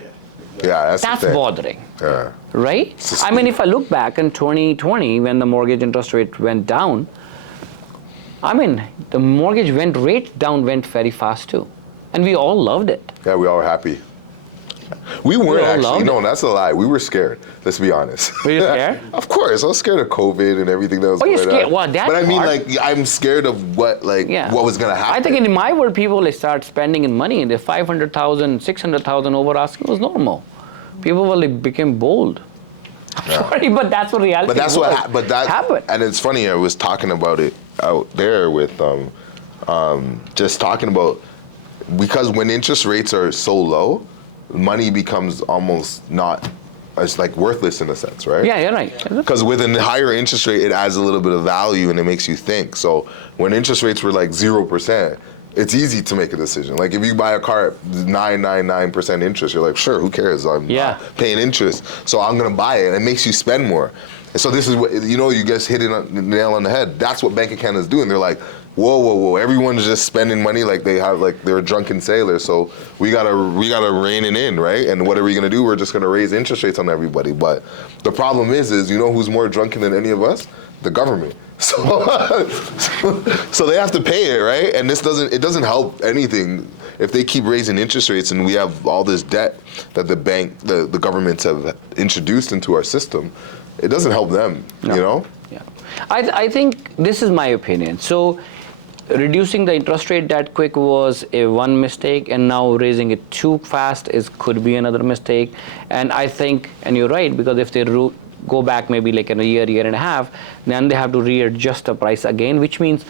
Yeah, that's bothering. Yeah. Right? If I look back in 2020 when the mortgage interest rate went down, the mortgage rate went very fast too. And we all loved it. Yeah, we all were happy. We weren't actually. No, that's a lie. We were scared. Let's be honest. Were you scared? Of course, I was scared of COVID and everything that was going on. You're scared? Well, that but I'm scared of what was going to happen. I think in my world, people start spending in money. The 500,000, 600,000 over asking was normal. People became bold. Sorry, but that's what reality. But that's what happened. And it's funny. I was talking about it out there with just talking about because when interest rates are so low, money becomes almost not. It's like worthless in a sense, right? Yeah, you're right. Because with a higher interest rate, it adds a little bit of value and it makes you think. So when interest rates were like 0%, it's easy to make a decision. Like if you buy a car at 9.99% interest, you're like, sure, who cares? I'm not paying interest, so I'm gonna buy it. And it makes you spend more. And so this is what you guys hit it on the nail on the head. That's what Bank of Canada is doing. They're like, whoa, everyone's just spending money like they're drunken sailors. So we gotta rein it in, right? And what are we gonna do? We're just gonna raise interest rates on everybody. But the problem is who's more drunken than any of us? The government. So they have to pay it, right? And it doesn't help anything if they keep raising interest rates and we have all this debt that the governments have introduced into our system. It doesn't help them, Yeah. I think this is my opinion. So reducing the interest rate that quick was one mistake, and now raising it too fast could be another mistake. And I think, and you're right, because if they go back maybe like in a year and a half, then they have to readjust the price again, which means,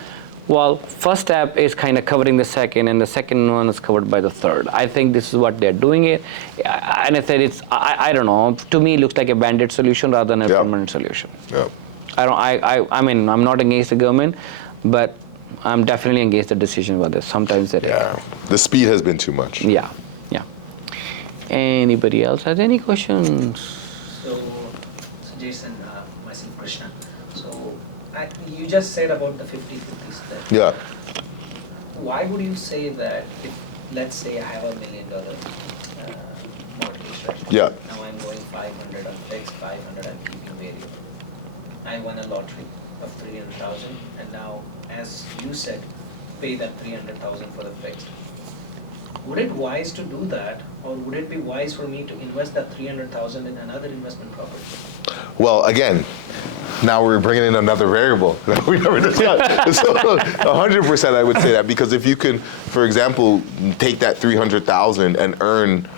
first step is kind of covering the second, and the second one is covered by the third. I think this is what they're doing it. And I said I don't know, to me it looks like a band-aid solution rather than a permanent solution. Yeah. I'm not against the government, but I'm definitely against the decision about this. Sometimes it is. The speed has been too much. Yeah. Anybody else has any questions? So Jason, myself Krishna. So you just said about the 50-50 split. Yeah. Why would you say that if, let's say I have $1 million right? Yeah. Now I'm going 500 on fixed, 500 I'm keeping variable. I won a lottery of 300,000, and now, as you said, pay that 300,000 for the fixed. Would it wise to do that, or would it be wise for me to invest that 300,000 in another investment property? Well, again, now we're bringing in another variable that we never discussed. So 100% I would say that, because if you can, for example, take that 300,000 and earn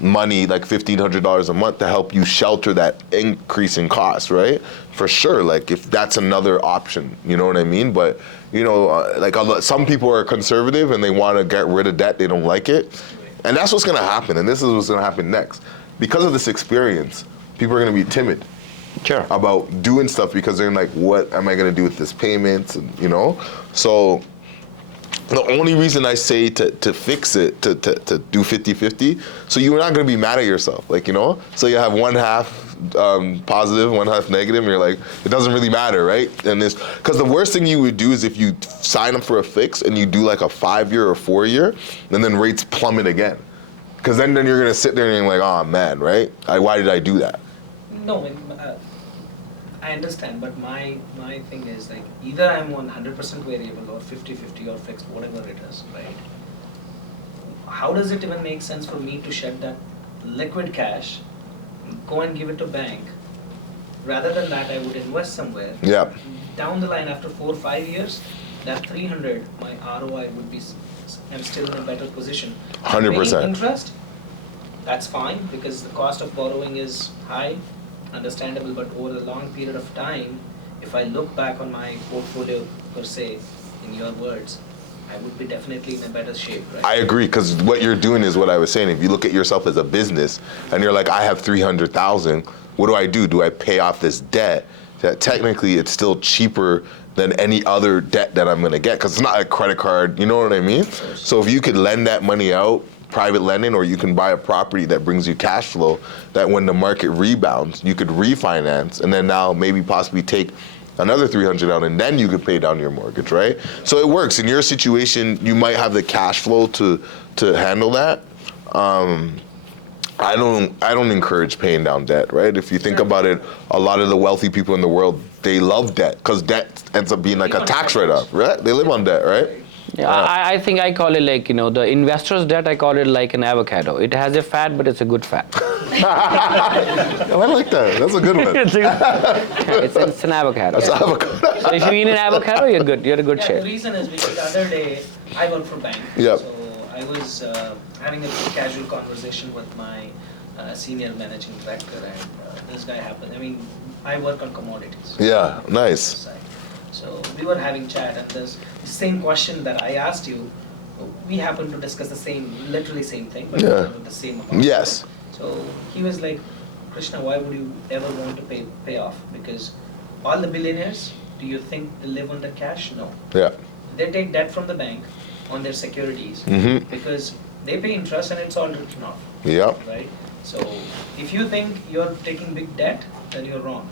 money like $1,500 a month to help you shelter that increase in cost, right? For sure, like if that's another option, you know what I mean? But like some people are conservative and they want to get rid of debt, they don't like it. And that's what's gonna happen, and this is what's gonna happen next. Because of this experience, people are gonna be timid about doing stuff because they're like, what am I gonna do with this payment? And, so the only reason I say to fix it, to do 50-50, so you're not gonna be mad at yourself, so you have one half positive, one half negative, and you're like, it doesn't really matter, right? And this, because the worst thing you would do is if you sign up for a fix and you do like a 5-year or 4-year, and then rates plummet again. Because then you're gonna sit there and you're like, oh man, right? Why did I do that? No, I understand, but my thing is like, either I'm on 100% variable or 50-50 or fixed, whatever it is, right? How does it even make sense for me to shed that liquid cash, go and give it to bank? Rather than that, I would invest somewhere. Yeah. Down the line, after 4 or 5 years, that 300, my ROI would be, I'm still in a better position. 100%. Paying interest, that's fine, because the cost of borrowing is high, understandable, but over a long period of time, if I look back on my portfolio per se, in your words, I would be definitely in a better shape, right? I agree, because what you're doing is what I was saying. If you look at yourself as a business and you're like, I have 300,000, what do? Do I pay off this debt? That technically it's still cheaper than any other debt that I'm gonna get, because it's not a credit card, you know what I mean? So if you could lend that money out, private lending, or you can buy a property that brings you cash flow, that when the market rebounds, you could refinance, and then now maybe possibly take another 300 out, and then you could pay down your mortgage, right? So it works. In your situation, you might have the cash flow to handle that. I don't encourage paying down debt, right? If you think about it, a lot of the wealthy people in the world, they love debt, because debt ends up being like a tax write-off, right? They live on debt, right? Yeah, I think I call it like, the investor's debt, I call it like an avocado. It has a fat, but it's a good fat. I like that. That's a good one. It's an avocado. That's avocado. So if you eat an avocado, you're good. You're a good Yeah, shape. the reason is because the other day, I work for bank. Yep. So I was having a casual conversation with my senior managing director, and this guy happened, I work on commodities. Yeah, nice. So we were having chat, and this same question that I asked you, we happened to discuss literally same thing, but Yeah. with the same amount. Yes. So he was like, Krishna, why would you ever want to pay off? Because all the billionaires, do you think they live on the cash? No. Yeah. They take debt from the bank on their securities Mm-hmm. because they pay interest and it's all written off, Yep. right? So if you think you're taking big debt, then you're wrong.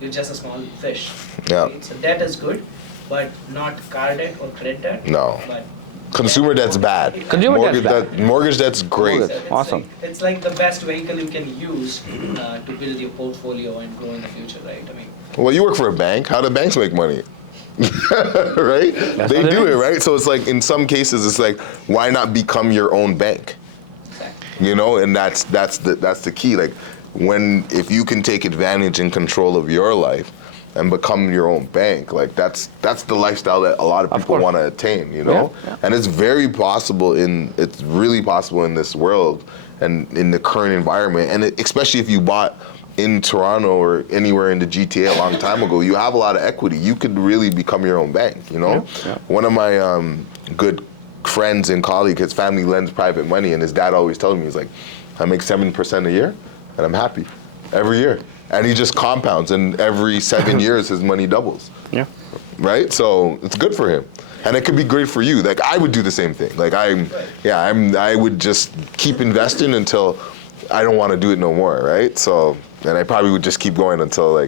You're just a small fish. Yeah. Right? So debt is good, but not car debt or credit debt. No. But Consumer debt's bad. Consumer debt's bad. Mortgage debt's great. Mortgage. Awesome. It's like the best vehicle you can use to build your portfolio and grow in the future, right? Well, you work for a bank. How do banks make money? Right? They what do it it, is. right? So it's like, in some cases, it's like, why not become your own bank? Exactly. And that's the key. Like, if you can take advantage and control of your life and become your own bank, like that's the lifestyle that a lot of people course. want to attain, Yeah. And it's very possible it's really possible in this world and in the current environment, and especially if you bought in Toronto or anywhere in the GTA a long time ago, you have a lot of equity. You could really become your own bank, Yeah. One of my good friends and colleague, his family lends private money, and his dad always tells me, he's like, I make 7% a year, and I'm happy every year. And he just compounds, and every 7 years his money doubles. Yeah. Right? So it's good for him. And it could be great for you. Like, I would do the same thing. Like, I would just keep investing until I don't want to do it no more, right? So, and I probably would just keep going until,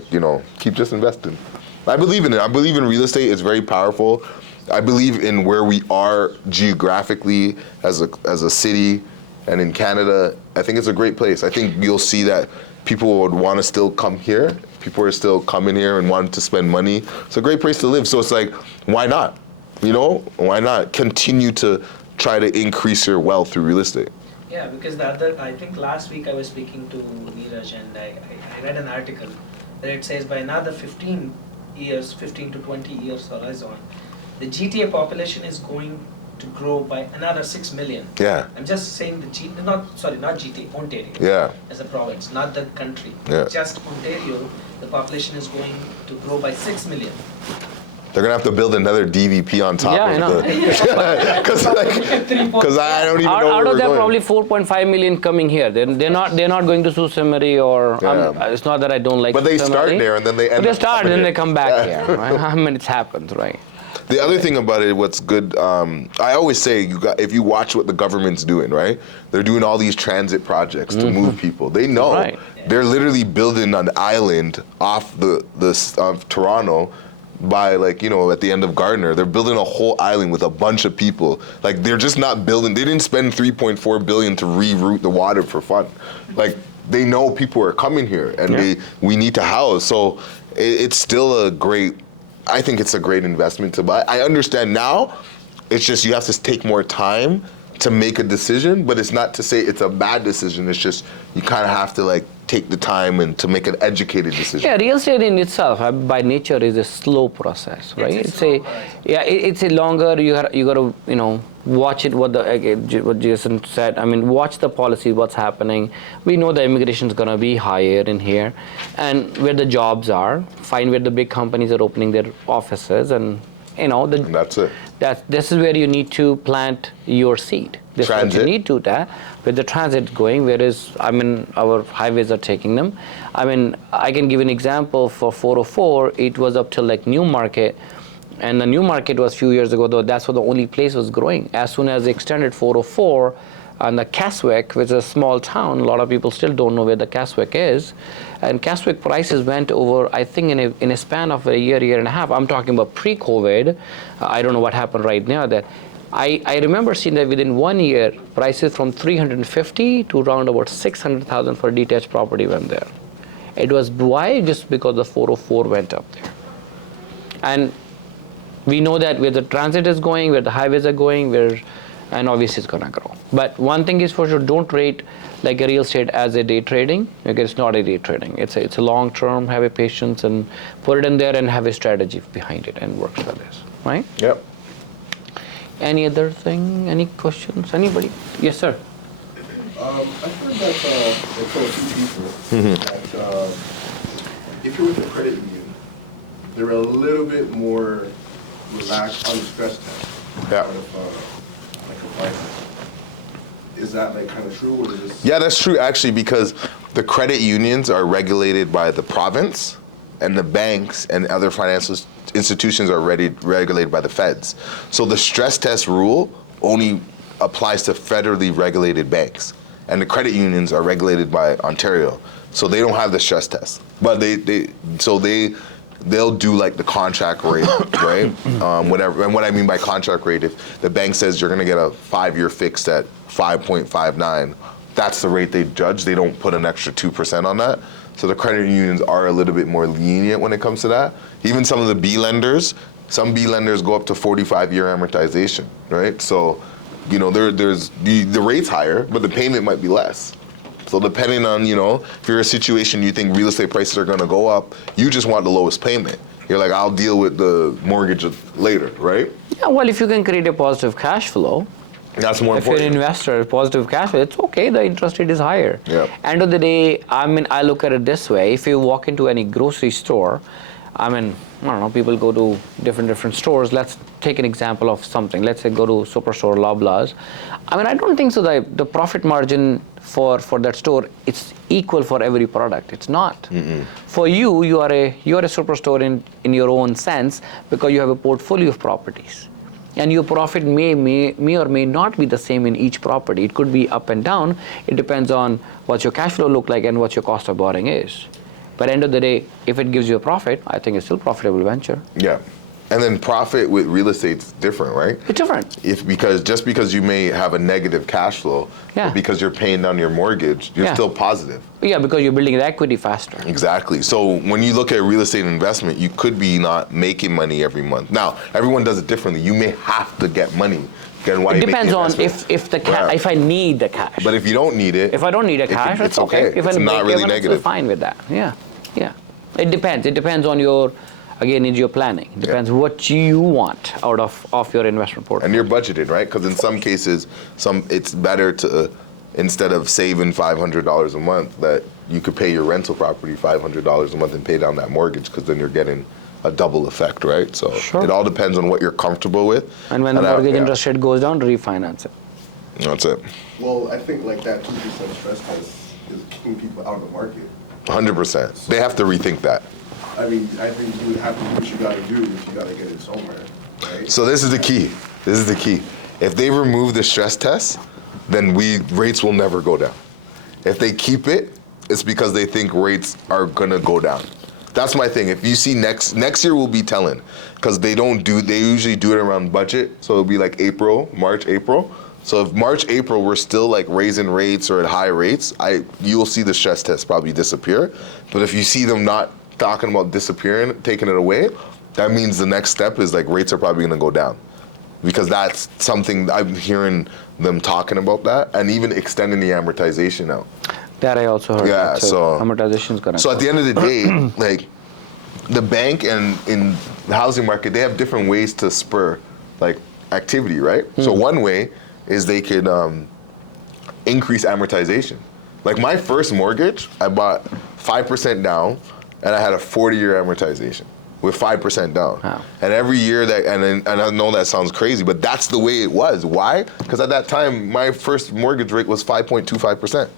keep just investing. I believe in it. I believe in real estate. It's very powerful. I believe in where we are geographically as a city And in Canada, I think it's a great place. I think you'll see that people would want to still come here. People are still coming here and want to spend money. It's a great place to live. So it's like, why not? You know, why not continue to try to increase your wealth through real estate? Yeah, because I think last week I was speaking to Neeraj, and I read an article that it says by another 15 to 20 years horizon, the GTA population is going to grow by another 6 million. Yeah. I'm just saying not GTA, Ontario. Yeah. As a province, not the country. Yeah. Just Ontario, the population is going to grow by 6 million. They're gonna have to build another DVP on top Yeah, I know. because I don't even know Out where of we're that, going. probably 4.5 million coming here. They're not going to Sault Ste. Marie or. Yeah. It's not that I don't like. But they Sault Ste. start Marie. there and then they end But they up start coming and here. they come back Yeah. here. Right? I mean, it happens, right? The other thing about it, what's good, I always say, if you watch what the government's doing, right? They're doing all these transit projects to move people. They know Right. they're literally building an island off of Toronto by, like, you know, at the end of Gardner. They're building a whole island with a bunch of people. Like, they're just not building. They didn't spend $3.4 billion to reroute the water for fun. Like, they know people are coming here and we need to house. So it's still I think it's a great investment to buy. I understand now, it's just you have to take more time to make a decision, but it's not to say it's a bad decision. It's just you kind of have to like take the time and to make an educated decision. Yeah, real estate in itself, by nature, is a slow process, right? It's a longer. You got to watch it. What Jason said. I mean, watch the policy. What's happening? We know the immigration is going to be higher in here, and where the jobs are. Find where the big companies are opening their offices, and And that's it. This is where you need to plant your seed. This is what you need to do with the transit going, whereas, I mean, our highways are taking them. I mean, I can give an example for 404, it was up till like Newmarket, and the Newmarket was a few years ago, though that's what the only place was growing. As soon as they extended 404, and the Keswick, which is a small town, a lot of people still don't know where the Keswick is, and Keswick prices went over, I think in a span of a year and a half. I'm talking about pre-COVID. I don't know what happened right now. That I remember seeing that within 1 year, prices from 350 to around about 600,000 for a detached property went there. It was why? Just because the 404 went up there. And we know that where the transit is going, where the highways are going, and obviously it's gonna grow. But one thing is for sure, don't trade like a real estate as a day trading, because it's not a day trading. It's a long term. Have a patience and put it in there and have a strategy behind it and work for this, right? Yep. Any other thing? Any questions? Anybody? Yes, sir. I've heard that they told two people that if you're with a credit union, they're a little bit more relaxed on the stress test. Yeah. Is that like kind of true, or is this? Yeah, that's true actually, because the credit unions are regulated by the province, and the banks and other financial institutions are regulated by the feds. So the stress test rule only applies to federally regulated banks, and the credit unions are regulated by Ontario, so they don't have the stress test. But they'll do like the contract rate, right? Whatever. And what I mean by contract rate, if the bank says you're going to get a 5-year fixed at 5.59, that's the rate they judge. They don't put an extra 2% on that. So the credit unions are a little bit more lenient when it comes to that. Even some of the B lenders, some B lenders go up to 45-year amortization, right? So, you know, there's the rate's higher, but the payment might be less. So depending on, if you're in a situation you think real estate prices are going to go up, you just want the lowest payment. You're like, I'll deal with the mortgage later, right? Yeah, well, if you can create a positive cash flow, that's more if you're important. an investor, positive cash flow, it's okay, the interest rate is higher. Yeah. End of the day, I mean, I look at it this way. If you walk into any grocery store, I mean, I don't know, people go to different stores. Let's take an example of something. Let's say go to Superstore, Loblaws. I mean, I don't think so the profit margin for that store, it's equal for every product. It's not. Mm-mm. For you are a superstore in your own sense, because you have a portfolio of properties. And your profit may or may not be the same in each property. It could be up and down. It depends on what your cash flow look like and what your cost of borrowing is. But end of the day, if it gives you a profit, I think it's still a profitable venture. Yeah. And then profit with real estate's different, right? It's different. Because you may have a negative cash flow, Yeah. but because you're paying down your mortgage, you're Yeah. still positive. Yeah, because you're building the equity faster. Exactly. So when you look at real estate investment, you could be not making money every month. Now, everyone does it differently. You may have to get money. Again, why It you make depends the on investment. if I need the cash. But if you don't need it, If I don't need a cash, it's it's okay. If It's I not break really even, I'm still negative. fine with that. Yeah, yeah. It depends. It depends on your, again, it's your planning. It depends what you want out of your investment portfolio. And you're budgeted, right? Because in some cases, it's better to, instead of saving $500 a month, that you could pay your rental property $500 a month and pay down that mortgage, because then you're getting a double effect, right? So Sure. it all depends on what you're comfortable with. And when the mortgage interest rate goes down, refinance it. That's it. Well, I think like that 2% stress test is kicking people out of the market. 100%. They have to rethink that. I mean, I think you would have to do what you gotta do if you gotta get it somewhere, right? So this is the key. This is the key. If they remove the stress test, then rates will never go down. If they keep it, it's because they think rates are gonna go down. That's my thing. If you see next year will be telling, because they usually do it around budget. So it'll be like March, April. So if March, April, we're still like raising rates or at high rates, you'll see the stress test probably disappear. But if you see them not talking about disappearing, taking it away, that means the next step is like rates are probably gonna go down. Because that's something I'm hearing them talking about that, and even extending the amortization out. That I also heard. Yeah, that, so amortization is gonna. So at the end of the day, like the bank and in the housing market, they have different ways to spur like activity, right? So one way is they could increase amortization. Like my first mortgage, I bought 5% down, and I had a 40-year amortization with 5% down. Wow. And every year and I know that sounds crazy, but that's the way it was. Why? Because at that time, my first mortgage rate was 5.25%.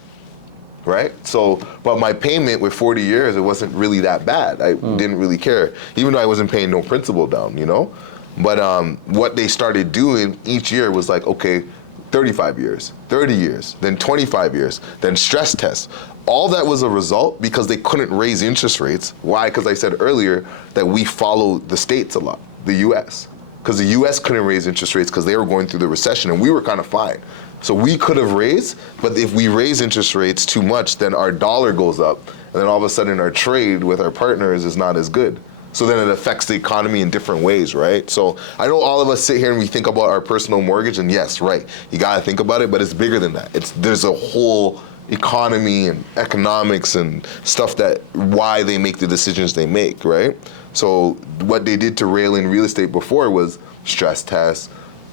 Right? So, but my payment with 40 years, it wasn't really that bad. I didn't really care, even though I wasn't paying no principal down, you know? But what they started doing each year was like, okay, 35 years, 30 years, then 25 years, then stress tests. All that was a result because they couldn't raise interest rates. Why? Because I said earlier that we follow the states a lot, the US. Because the US couldn't raise interest rates because they were going through the recession, and we were kind of fine. So we could have raised, but if we raise interest rates too much, then our dollar goes up, and then all of a sudden our trade with our partners is not as good. So then it affects the economy in different ways, right? So I know all of us sit here and we think about our personal mortgage, and yes, right, you gotta think about it, but it's bigger than that. There's a whole economy and economics and stuff that why they make the decisions they make, right? So what they did to rail in real estate before was stress tests,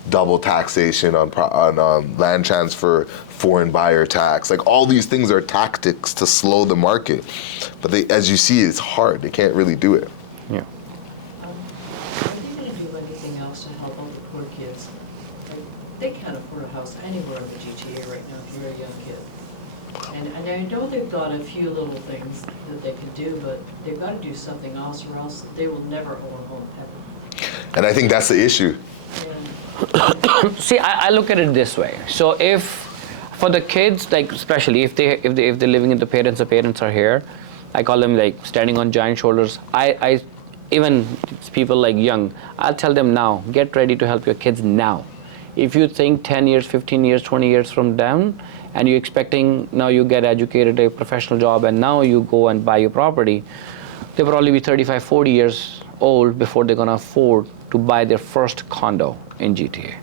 double taxation on land transfer, foreign buyer tax. Like all these things are tactics to slow the market. But as you see, it's hard. They can't really do it. Yeah. Are they going to do anything else to help out the poor kids? Like, they can't afford a house anywhere in the GTA right now if you're a young kid. And I know they've got a few little things that they can do, but they've got to do something else, or else they will never own a home ever. And I think that's the issue. And See, I look at it this way. So if for the kids, like especially if they're living with the parents are here, I call them like standing on giant shoulders. I even people like young, I'll tell them now, get ready to help your kids now. If you think 10 years, 15 years, 20 years from down, and you're expecting now you get educated, a professional job, and now you go and buy your property, they'll probably be 35, 40 years old before they're gonna afford to buy their first condo in GTA.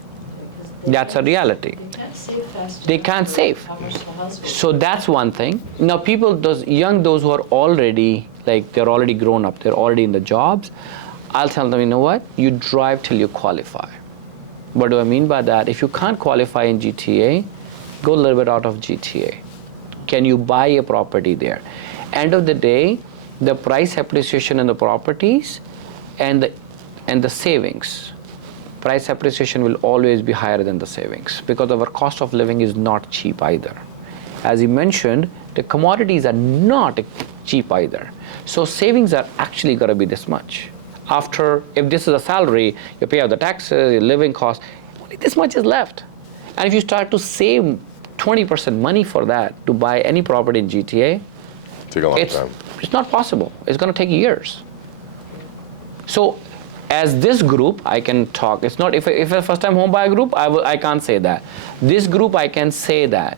That's a reality. they can't save fast They enough can't for save. how much the house will So that's one thing. Now those who are already, like they're already grown up, they're already in the jobs, I'll tell them, you know what, you drive till you qualify. What do I mean by that? If you can't qualify in GTA, go a little bit out of GTA. Can you buy a property there? End of the day, the price appreciation in the properties and the savings. Price appreciation will always be higher than the savings because our cost of living is not cheap either. As you mentioned, the commodities are not cheap either. So savings are actually going to be this much. If this is a salary, you pay out the taxes, your living costs, only this much is left. And if you start to save 20% money for that to buy any property in GTA, Take a long time. it's not possible. It's going to take years. So as this group, I can talk. It's not if a first-time home buyer group, I can't say that. This group, I can say that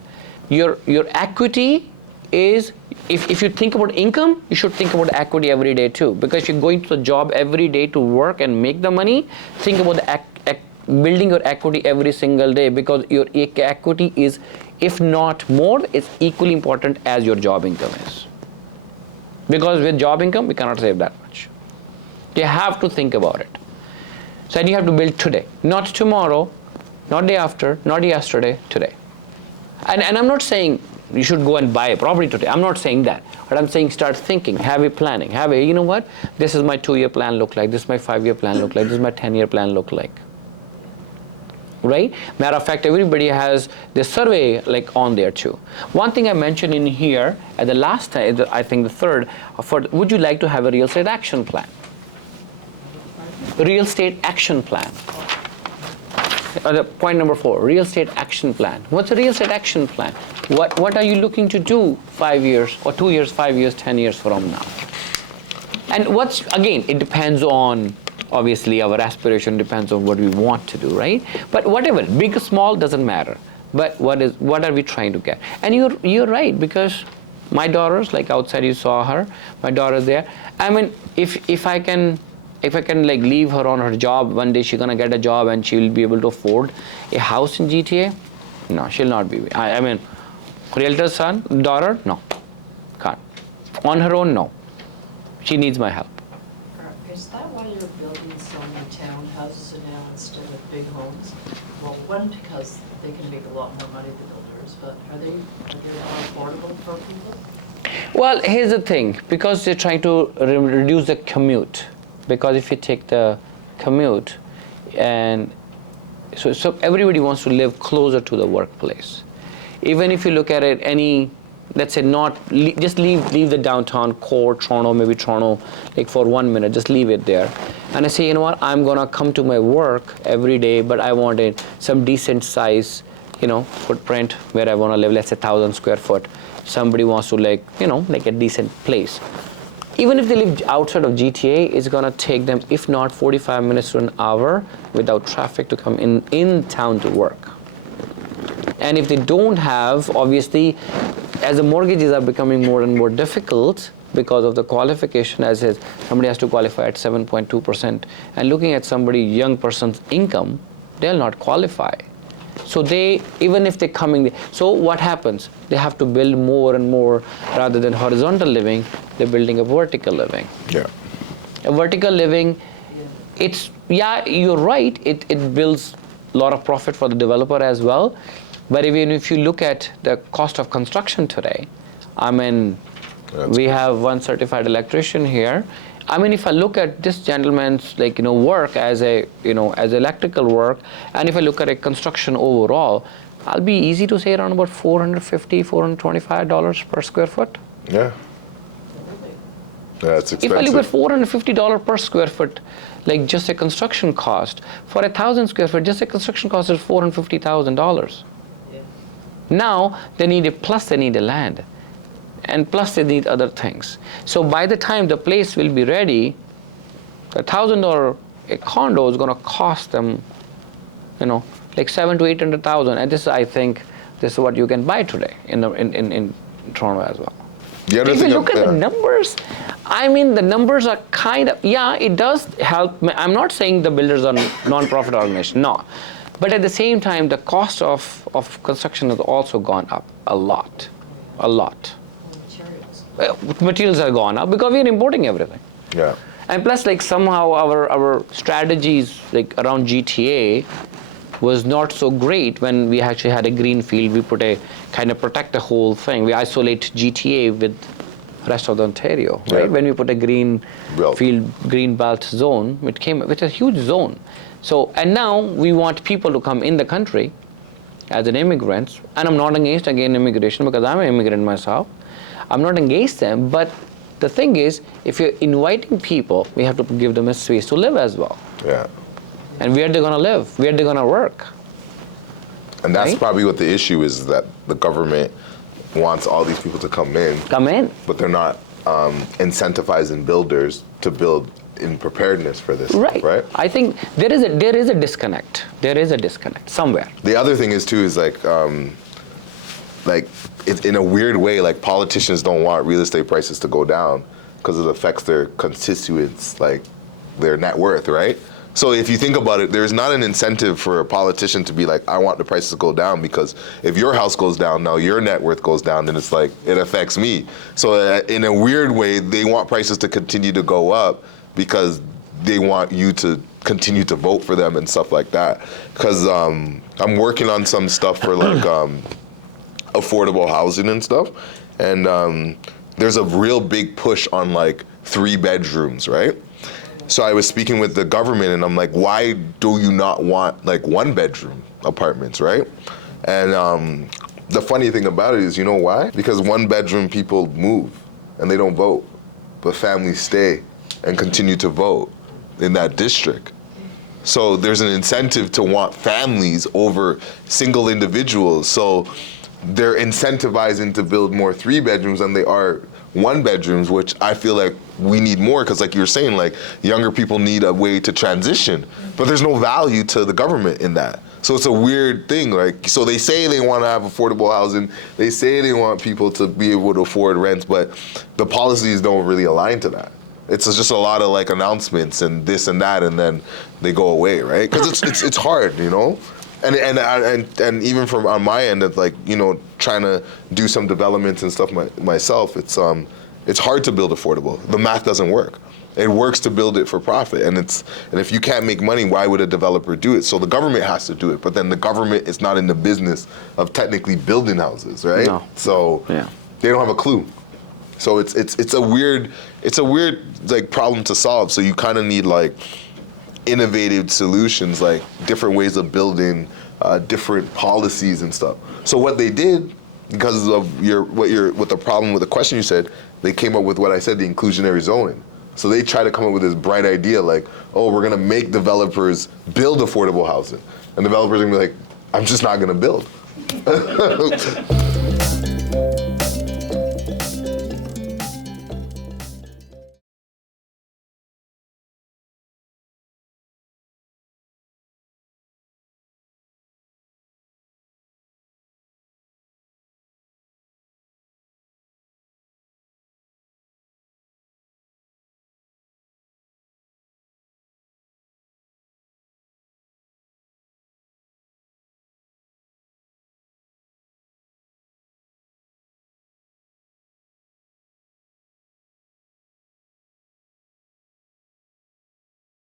your equity is, if you think about income, you should think about equity every day too, because you're going to the job every day to work and make the money. Think about the building your equity every single day, because your equity is, if not more, it's equally important as your job income is. Because with job income, we cannot save that much. You have to think about it. So then you have to build today, not tomorrow, not day after, not yesterday, today. And I'm not saying you should go and buy a property today. I'm not saying that. But I'm saying start thinking, have a planning, you know what? This is my 2-year plan look like, this is my 5-year plan look like, this is my 10-year plan look like. Right? Matter of fact, everybody has this survey like on there too. One thing I mentioned in here at the last time, I think the third, would you like to have a real estate action plan? Real estate action plan. Point number 4, real estate action plan. What's a real estate action plan? What are you looking to do 5 years or 2 years, 5 years, 10 years from now? And again, it depends on, obviously our aspiration depends on what we want to do, right? But whatever, big or small, doesn't matter. But what are we trying to get? And you're right, because my daughter's, like outside you saw her, my daughter's there. I mean, if I can like leave her on her job, one day she's gonna get a job and she will be able to afford a house in GTA. No, she'll not be. I mean, realtor's daughter, no, can't. On her own, no. She needs my help. Is that why you're building so many townhouses now instead of big homes? Well, one, because they can make a lot more money, the builders, but are they more affordable for people? Well, here's the thing, because they're trying to reduce the commute. Because if you take the commute, and so everybody wants to live closer to the workplace. Even if you look at it, let's say just leave the downtown core, Toronto, maybe Toronto, like for 1 minute, just leave it there. And I say, you know what, I'm gonna come to my work every day, but I wanted some decent size, footprint where I wanna live, let's say 1,000 square foot. Somebody wants to like a decent place. Even if they live outside of GTA, it's gonna take them, if not 45 minutes to an hour without traffic, to come in town to work. And if they don't have, obviously, as the mortgages are becoming more and more difficult because of the qualification, as is, somebody has to qualify at 7.2%. And looking at somebody, young person's income, they'll not qualify. So even if they're coming, so what happens? They have to build more and more, rather than horizontal living, they're building a vertical living. Yeah. A vertical living, you're right, it builds a lot of profit for the developer as well. But even if you look at the cost of construction today, I mean, we have one certified electrician here. I mean, if I look at this gentleman's work as electrical work, and if I look at a construction overall, I'll be easy to say around about $450, $425 per square foot. Yeah. That's expensive. If I look at $450 per square foot, like just a construction cost, for 1,000 square foot, just a construction cost is $450,000. Yeah. Now they need a land. And plus they need other things. So by the time the place will be ready, $1,000 a condo is going to cost them, like $700,000 to $800,000. And I think this is what you can buy today in Toronto as well. If you look at the numbers, I mean, the numbers are it does help. I'm not saying the builders are non-profit organizations, no. But at the same time, the cost of construction has also gone up a lot. Materials are gone up because we are importing everything. Yeah. And plus, like somehow our strategies like around GTA was not so great when we actually had a green field. We put protect the whole thing. We isolate GTA with rest of the Ontario, right? Yeah. When we put a green Belt. field, green belt zone, which is a huge zone. So, and now we want people to come in the country as an immigrants, and I'm not against immigration because I'm an immigrant myself. I'm not against them, but the thing is, if you're inviting people, we have to give them a space to live as well. Yeah. And where they're gonna live, where they're gonna work. And that's Right? probably what the issue is, that the government wants all these people to come in, Come in. but they're not incentivizing builders to build in preparedness for this, Right. right? I think there is a disconnect. There is a disconnect somewhere. The other thing is too is like it's in a weird way, like politicians don't want real estate prices to go down because it affects their constituents, like their net worth, right? So if you think about it, there's not an incentive for a politician to be like, I want the prices to go down, because if your house goes down, now your net worth goes down, then it's like, it affects me. So in a weird way, they want prices to continue to go up because they want you to continue to vote for them and stuff like that. Because I'm working on some stuff for like affordable housing and stuff. And there's a real big push on like 3 bedrooms, right? So I was speaking with the government and I'm like, why do you not want like 1 bedroom apartments, right? And the funny thing about it is, you know why? Because 1 bedroom people move and they don't vote, but families stay and continue to vote in that district. So there's an incentive to want families over single individuals. So they're incentivizing to build more 3 bedrooms than they are 1 bedrooms, which I feel like we need more, because like you were saying, like younger people need a way to transition, but there's no value to the government in that. So it's a weird thing. Like, so they say they want to have affordable housing, they say they want people to be able to afford rents, but the policies don't really align to that. It's just a lot of like announcements and this and that, and then they go away, right? Because it's hard, you know. And even from on my end, of like, you know, trying to do some developments and stuff myself, it's hard to build affordable. The math doesn't work. It works to build it for profit, and if you can't make money, why would a developer do it? So the government has to do it, but then the government is not in the business of technically building houses, right? No. So Yeah. they don't have a clue. So it's a weird like problem to solve. So you kind of need like innovative solutions, like different ways of building, different policies and stuff. So what they did, because of what the problem with the question you said, they came up with what I said, the inclusionary zoning. So they try to come up with this bright idea, like, oh, we're gonna make developers build affordable housing, and developers are gonna be like, I'm just not gonna build.